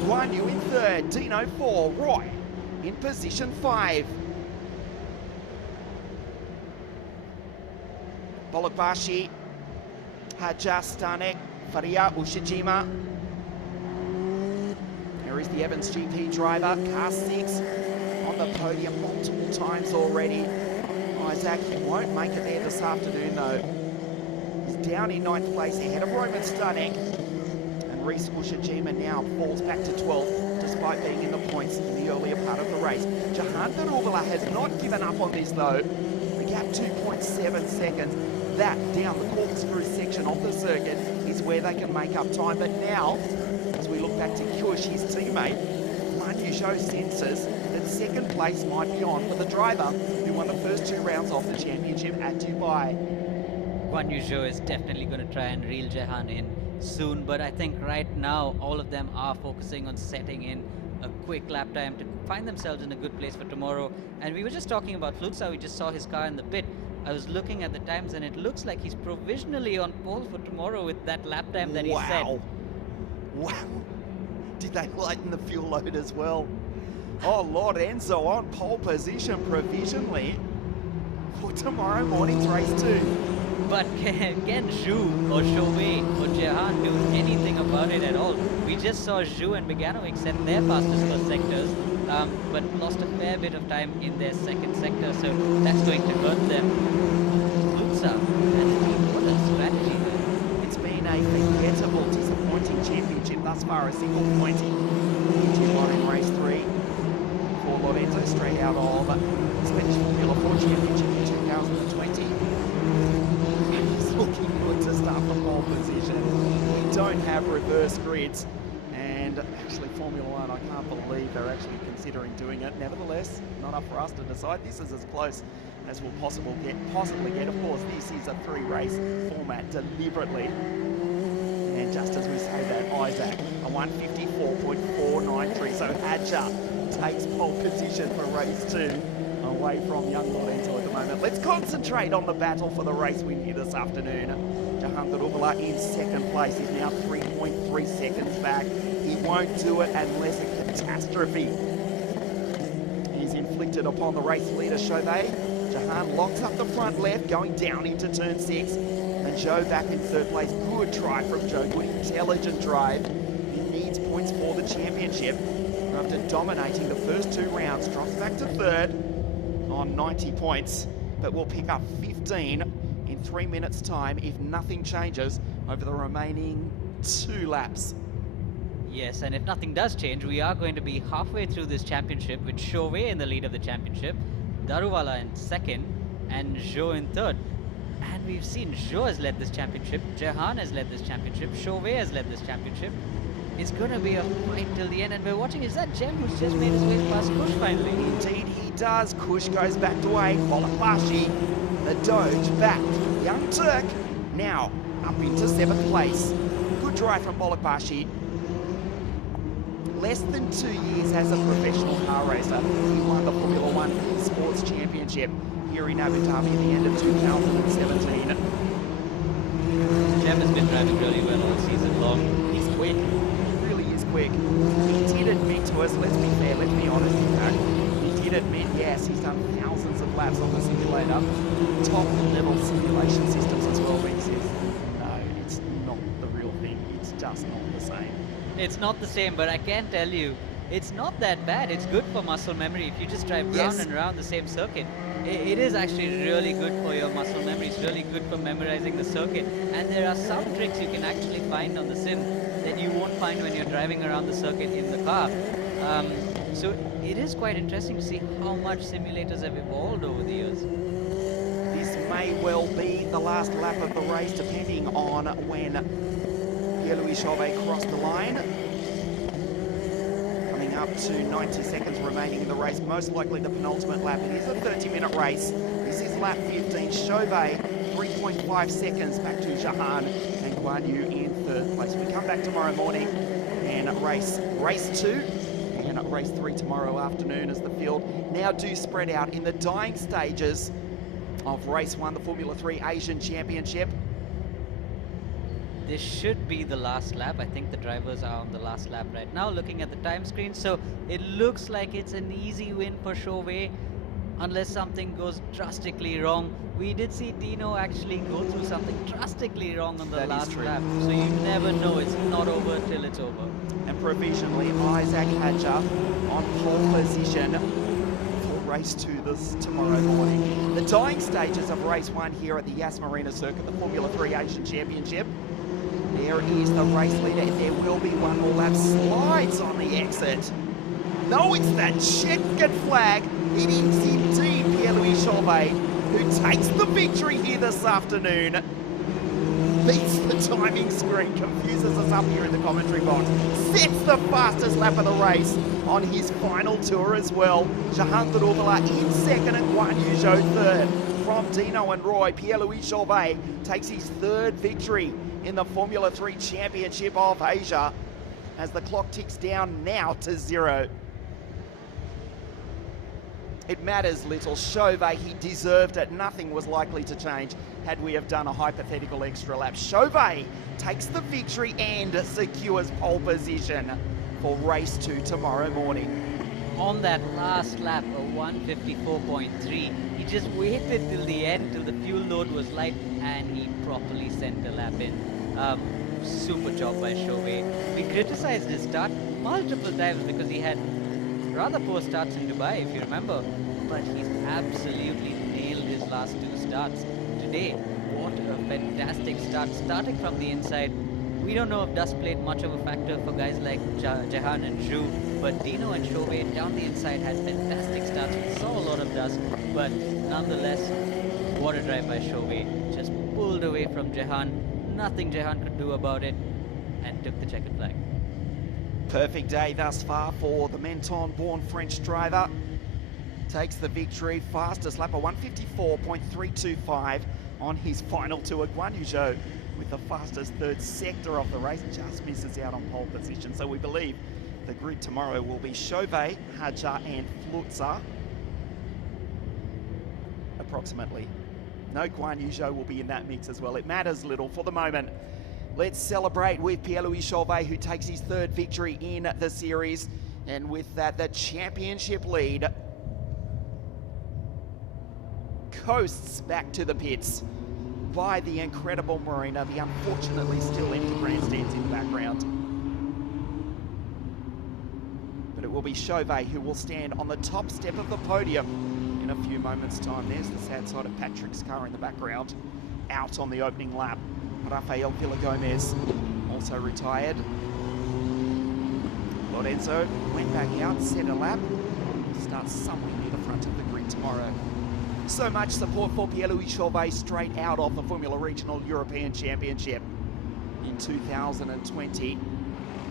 Guan Yu in 3rd, Dino 4, Roy in position 5. Bolakbashi, Hadjar, Stanek, Faria, Ushijima. There is the Evans GP driver, car 6, on the podium multiple times already. Isaac won't make it there this afternoon though. He's down in 9th place ahead of Roman Stanek. And Reese Ushijima now falls back to 12th despite being in the points in the earlier part of the race. Jehan Daruvala has not given up on this though. The gap 2.7 seconds. That down the corkscrew section of the circuit is where they can make up time. But now, as we look back to Kush, his teammate, Maini senses that 2nd place might be on for the driver who won the first 2 rounds of the championship at Dubai. Guan Yu Zhou is definitely going to try and reel Jehan in soon, but I think right now all of them are focusing on setting in a quick lap time to find themselves in a good place for tomorrow. And we were just talking about Flutsa. We just saw his car in the pit. I was looking at the times and it looks like he's provisionally on pole for tomorrow with that lap time that he set. Wow. Did they lighten the fuel load as well? Oh, Lorenzo on pole position provisionally for tomorrow morning's race 2. But can Zhu or Chauvet or Jehan do anything about it at all? We just saw Zhu and Beganovic set their fastest first sectors, but lost a fair bit of time in their second sector, so that's going to hurt them. Lutza and the team, what a strategy there. It's been a forgettable, disappointing championship thus far. A single point in race 3 for Lorenzo, straight out of Spanish Formula 4 Championship in 2020. He's looking good to start from pole position. We don't have reverse grids, and actually Formula 1, I can't believe they're actually considering doing it. Nevertheless, not up for us to decide. This is as close as we'll possibly get. Of course, this is a 3-race format deliberately. And just as we say that, Isaac, a 154.493. So Hadja takes pole position for race 2, away from young Lorenzo at the moment. Let's concentrate on the battle for the race win here this afternoon. Jehan Daruvala in second place. He's now 3.3 seconds back. He won't do it unless a catastrophe is inflicted upon the race leader, Chauvet. Jehan locks up the front left, going down into turn 6. And Joe back in third place. Good try from Joe, good intelligent drive. He needs points for the championship. After dominating the first 2 rounds, drops back to third on 90 points, but will pick up 15 in 3 minutes' time if nothing changes over the remaining 2 laps. Yes, and if nothing does change, we are going to be halfway through this championship with Chauvet in the lead of the championship, Daruvala in second, and Zhou in third. And we've seen Zhou has led this championship, Jehan has led this championship, Chauvet has led this championship. It's going to be a fight till the end, and we're watching, is that Jem who's just made his way past Kush finally? Indeed he does. Kush goes back away. Bolakbashi, the Doge, back. Young Turk now up into 7th place. Good drive from Bolakbashi. Less than 2 years as a professional car racer. He won the Formula 1 Sports Championship here in Abu Dhabi at the end of 2017. Jem has been driving really well all season long. He's quick. Quick. He did admit to us, let's be fair, let's be honest, he did admit, yes, he's done thousands of laps on the simulator, top level simulation systems as well, but he says, no, it's not the real thing, it's just not the same. It's not the same, but I can tell you, it's not that bad. It's good for muscle memory. If you just drive round and round the same circuit, it is actually really good for your muscle memory. It's really good for memorizing the circuit. And there are some tricks you can actually find on the sim that you won't find when you're driving around the circuit in the car. So it is quite interesting to see how much simulators have evolved over the years. This may well be the last lap of the race, depending on when Pierre-Louis Chauvet crossed the line. Coming up to 90 seconds remaining in the race, most likely the penultimate lap. It is a 30-minute race. This is lap 15. Chauvet, 3.5 seconds back to Jehan and Guan Yu in third place. We come back tomorrow morning and race 2 and race 3 tomorrow afternoon as the field now do spread out in the dying stages of race 1, the Formula 3 Asian Championship. This should be the last lap. I think the drivers are on the last lap right now, looking at the time screen. So it looks like it's an easy win for Chauvet, unless something goes drastically wrong. We did see Dino actually go through something drastically wrong on the last lap. So you never know. It's not over till it's over. And provisionally, Isaac Hadja on pole position for race 2 this tomorrow morning. The dying stages of race 1 here at the Yas Marina circuit, the Formula 3 Asian Championship. There is the race leader, and there will be one more lap. Slides on the exit. No, it's that checkered flag. It is indeed Pierre-Louis Chauvet who takes the victory here this afternoon. Beats the timing screen, confuses us up here in the commentary box. Sets the fastest lap of the race on his final tour as well. Jehan Daruvala in second and Guan Yu Zhou third. From Dino and Roy, Pierre-Louis Chauvet takes his third victory in the Formula 3 Championship of Asia as the clock ticks down now to 0. It matters little. Chauvet, he deserved it. Nothing was likely to change had we have done a hypothetical extra lap. Chauvet takes the victory and secures pole position for race 2 tomorrow morning. On that last lap, a 154.3, he just waited till the end, till the fuel load was light, and he properly sent the lap in. Super job by Chauvet. We criticized his start multiple times because he had rather poor starts in Dubai, if you remember, but he's absolutely nailed his last two starts. Today, what a fantastic start, starting from the inside. We don't know if dust played much of a factor for guys like Jehan and Zhu, but Dino and Chauvet down the inside had fantastic starts. We saw a lot of dust, but nonetheless, what a drive by Chauvet. Just pulled away from Jehan. Nothing Jehan could do about it, and took the checkered flag. Perfect day thus far for the Menton-born French driver. Takes the victory, fastest lap of 154.325 on his final tour. Guan Yu Zhou with the fastest third sector of the race, just misses out on pole position. So we believe the grid tomorrow will be Chauvet, Hadjar and Flutzer. Approximately. No Guan Yu Zhou will be in that mix as well. It matters little for the moment. Let's celebrate with Pierre-Louis Chauvet, who takes his third victory in the series. And with that, the championship lead coasts back to the pits by the incredible Marina, the unfortunately still empty grandstands in the background. But it will be Chauvet who will stand on the top step of the podium in a few moments' time. There's the sad side of Patrick's car in the background, out on the opening lap. Rafael Villagomez also retired. Lorenzo went back out, set a lap, starts somewhere near the front of the grid tomorrow. So much support for Pierre-Louis Chauvet straight out of the Formula Regional European Championship in 2020.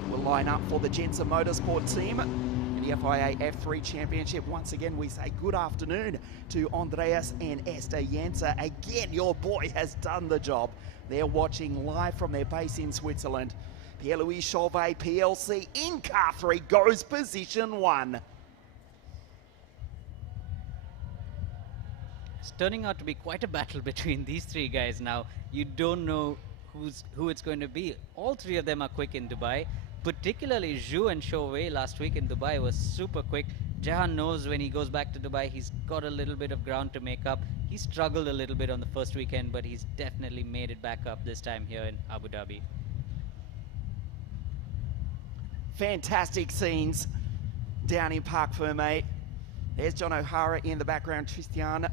Will line up for the Jensen Motorsport team in the FIA F3 Championship. Once again, we say good afternoon to Andreas and Esther Jensen. Again, your boy has done the job. They're watching live from their base in Switzerland. Pierre-Louis Chauvet PLC in car 3 goes position 1. It's turning out to be quite a battle between these three guys now. You don't know who it's going to be. All three of them are quick in Dubai. Particularly Zhu and Chauvet last week in Dubai was super quick. Jehan knows when he goes back to Dubai, he's got a little bit of ground to make up. He struggled a little bit on the first weekend, but he's definitely made it back up this time here in Abu Dhabi. Fantastic scenes down in Parc Fermé. There's John O'Hara in the background, Tristan,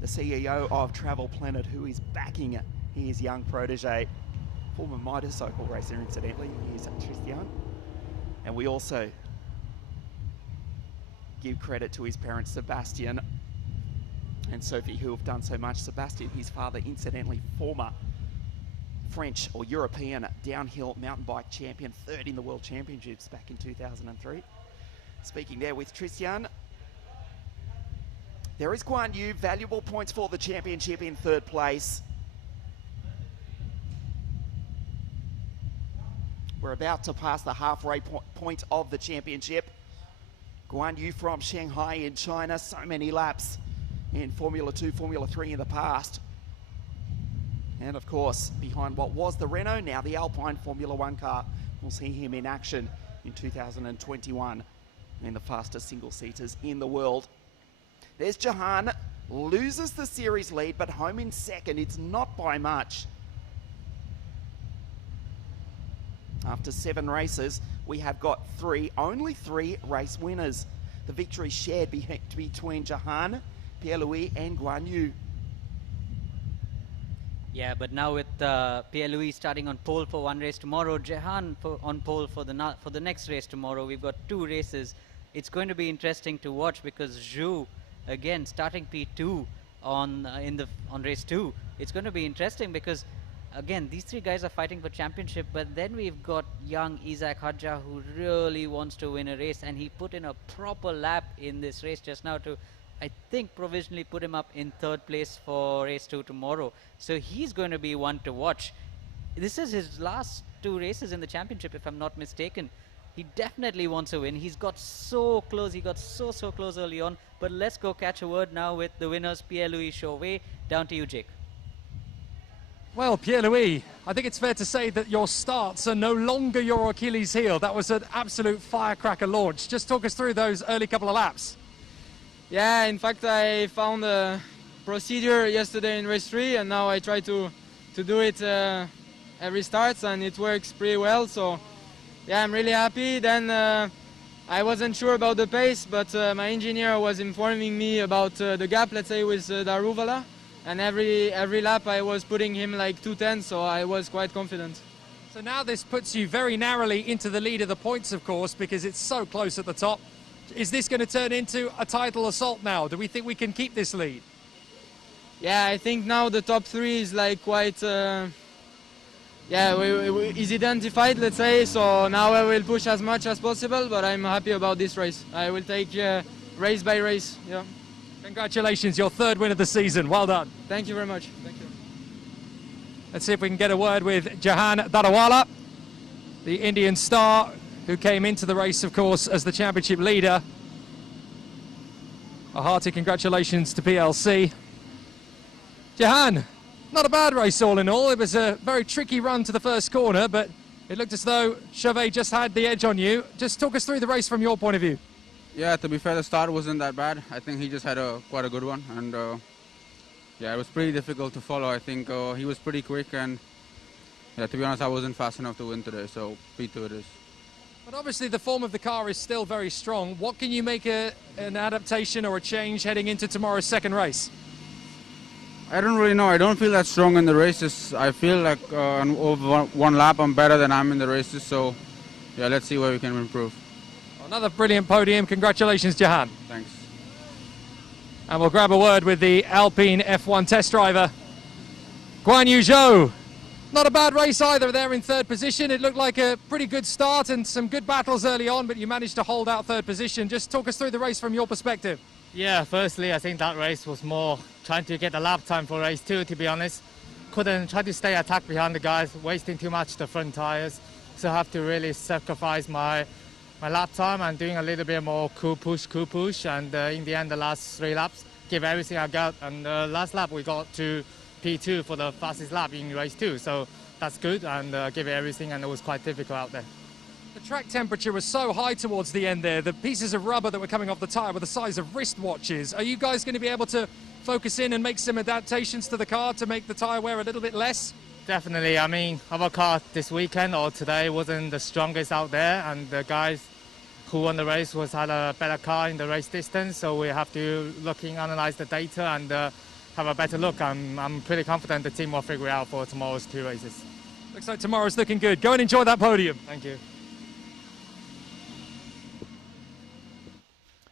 the CEO of Travel Planet, who is backing his young protege. Former motorcycle racer, incidentally, is Tristan. And we also give credit to his parents, Sebastian and Sophie, who have done so much. Sebastian, his father, incidentally, former French or European downhill mountain bike champion, third in the World Championships back in 2003. Speaking there with Tristan. There is Guan Yu, valuable points for the championship in third place. We're about to pass the halfway point of the championship. Guan Yu from Shanghai in China, so many laps in Formula 2, Formula 3 in the past. And of course, behind what was the Renault, now the Alpine Formula 1 car. We'll see him in action in 2021 in the fastest single-seaters in the world. There's Jehan, loses the series lead, but home in second. It's not by much. After 7 races, we have got only three race winners. The victory shared between Jehan, Pierre-Louis and Guan Yu. Yeah, but now with Pierre-Louis starting on pole for one race tomorrow, Jehan on pole for the next race tomorrow. We've got 2 races. It's going to be interesting to watch because Zhu, again, starting P2 on race 2. It's going to be interesting because, again, these 3 guys are fighting for championship, but then we've got young Isaac Hadjar who really wants to win a race, and he put in a proper lap in this race just now to, I think, provisionally put him up in 3rd place for race 2 tomorrow. So he's going to be one to watch. This is his last 2 races in the championship, if I'm not mistaken. He definitely wants to win. He's got so close. He got so close early on. But let's go catch a word now with the winners, Pierre-Louis Chauvet. Down to you, Jake. Well, Pierre-Louis, I think it's fair to say that your starts are no longer your Achilles heel. That was an absolute firecracker launch. Just talk us through those early couple of laps. Yeah, in fact, I found procedure yesterday in race 3, and now I try to do it every start, and it works pretty well. So yeah, I'm really happy. Then I wasn't sure about the pace, but my engineer was informing me about the gap, let's say, with Daruvala, and every lap I was putting him like 2:10, so I was quite confident. So now this puts you very narrowly into the lead of the points, of course, because it's so close at the top. Is this going to turn into a title assault now? Do we think we can keep this lead? Yeah, I think now the top 3 is like quite, is identified, let's say, so now I will push as much as possible, but I'm happy about this race. I will take race by race, yeah. Congratulations, your 3rd win of the season. Well done. Thank you very much. Thank you. Let's see if we can get a word with Jehan Daruvala, the Indian star who came into the race, of course, as the championship leader. A hearty congratulations to PLC. Jehan, not a bad race all in all. It was a very tricky run to the first corner, but it looked as though Chauvet just had the edge on you. Just talk us through the race from your point of view. Yeah, to be fair, the start wasn't that bad. I think he just had quite a good one, and yeah, it was pretty difficult to follow. I think he was pretty quick, and yeah, to be honest, I wasn't fast enough to win today, so P2 it is. But obviously the form of the car is still very strong. What can you make an adaptation or a change heading into tomorrow's 2nd race? I don't really know. I don't feel that strong in the races. I feel like over one lap I'm better than I'm in the races, so yeah, let's see where we can improve. Another brilliant podium. Congratulations, Jehan. Thanks. And we'll grab a word with the Alpine F1 test driver, Guan Yu Zhou. Not a bad race either there in 3rd position. It looked like a pretty good start and some good battles early on, but you managed to hold out 3rd position. Just talk us through the race from your perspective. Yeah, firstly, I think that race was more trying to get a lap time for race 2, to be honest. Couldn't try to stay attack behind the guys, wasting too much the front tires. So I have to really sacrifice my lap time and doing a little bit more cool push. And in the end, the last 3 laps, give everything I got. And last lap, we got to P2 for the fastest lap in race 2. So that's good, and give it everything, and it was quite difficult out there. The track temperature was so high towards the end there. The pieces of rubber that were coming off the tyre were the size of wristwatches. Are you guys going to be able to focus in and make some adaptations to the car to make the tyre wear a little bit less? Definitely. I mean, our car this weekend or today wasn't the strongest out there, and the guys who won the race had a better car in the race distance, so we have to analyze the data and have a better look. I'm pretty confident the team will figure it out for tomorrow's 2 races. Looks like tomorrow's looking good. Go and enjoy that podium. Thank you.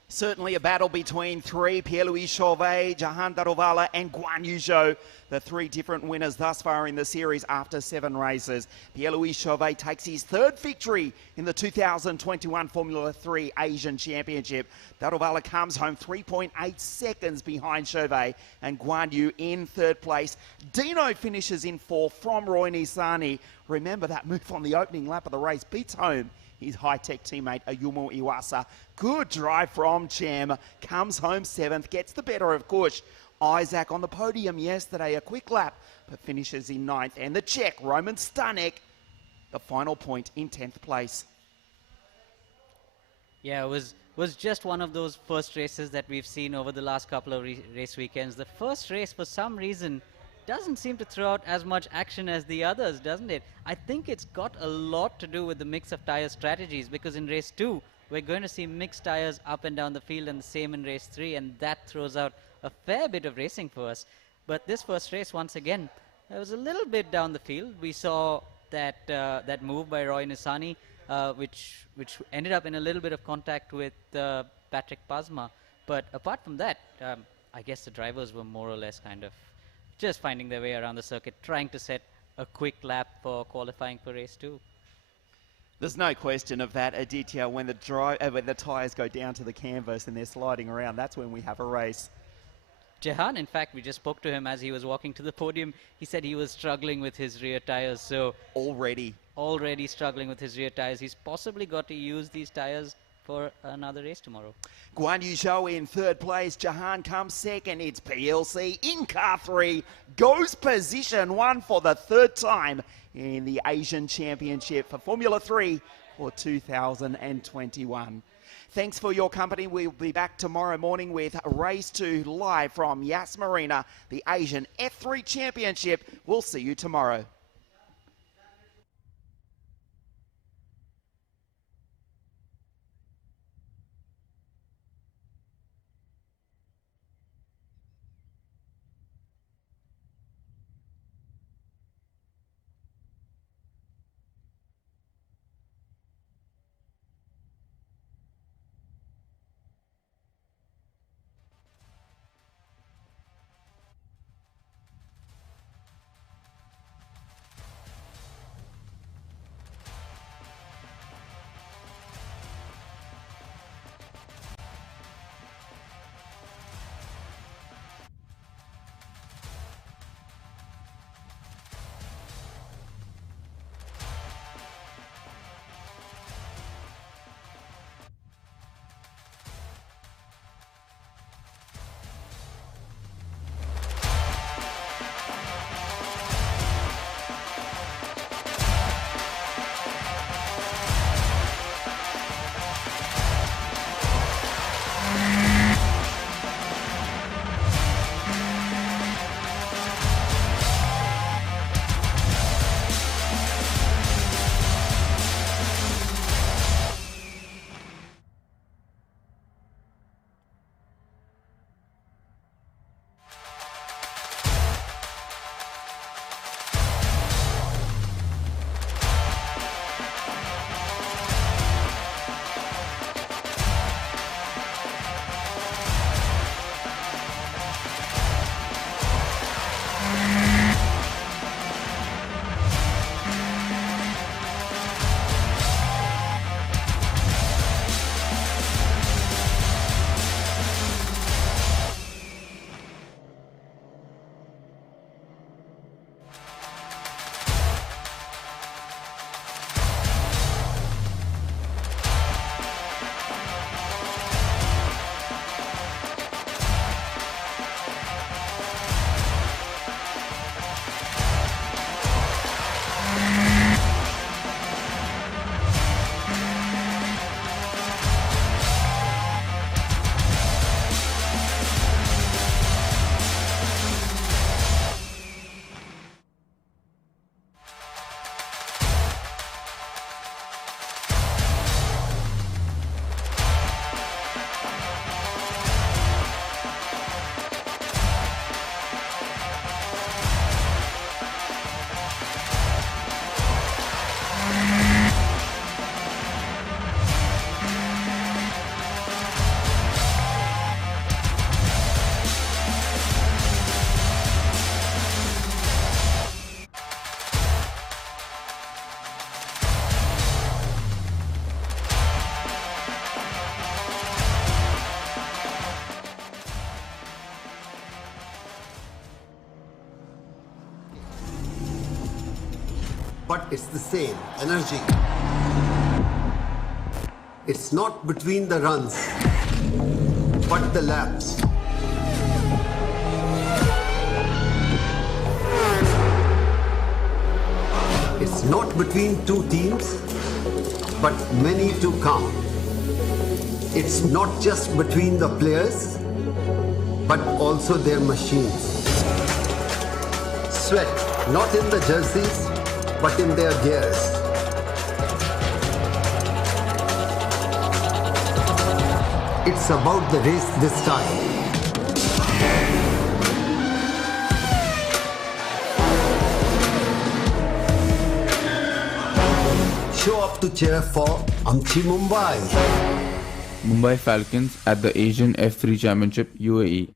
Certainly a battle between 3, Pierre-Louis Chauvet, Jehan Daruvala and Guan Yu Zhou, the 3 different winners thus far in the series after 7 races. Pierre-Louis Chauvet takes his 3rd victory in the 2021 Formula 3 Asian Championship. Daruvala comes home 3.8 seconds behind Chauvet, and Guan Yu in 3rd place. Dino finishes in 4th from Roy Nissany. Remember that move on the opening lap of the race beats home his high-tech teammate Ayumu Iwasa. Good drive from Chem, comes home 7th, gets the better of Kush. Isaac on the podium yesterday, a quick lap, but finishes in 9th. And the Czech, Roman Stanek, the final point in 10th place. Yeah, it was just one of those first races that we've seen over the last couple of race weekends. The first race, for some reason, doesn't seem to throw out as much action as the others, doesn't it? I think it's got a lot to do with the mix of tire strategies, because in race 2, we're going to see mixed tires up and down the field, and the same in race 3, and that throws out a fair bit of racing for us. But this first race, once again, it was a little bit down the field. We saw that that move by Roy Nissany, which ended up in a little bit of contact with Patrick Pasma. But apart from that, I guess the drivers were more or less kind of just finding their way around the circuit, trying to set a quick lap for qualifying for race 2. There's no question of that, Aditya. When the tyres go down to the canvas and they're sliding around, that's when we have a race. Jehan, in fact, we just spoke to him as he was walking to the podium. He said he was struggling with his rear tires. So already struggling with his rear tires. He's possibly got to use these tires for another race tomorrow. Guan Yu Zhou in 3rd place. Jehan comes 2nd. It's PLC in car 3. Goes position 1 for the 3rd time in the Asian Championship for Formula 3 for 2021. Thanks for your company. We'll be back tomorrow morning with Race 2 live from Yas Marina, the Asian F3 Championship. We'll see you tomorrow. but it's the same energy. It's not between the runs, but the laps. It's not between two teams, but many to come. It's not just between the players, but also their machines. Sweat, not in the jerseys, but in their gears. It's about the race this time. Show up to cheer for Amchi Mumbai. Mumbai Falcons at the Asian F3 Championship UAE.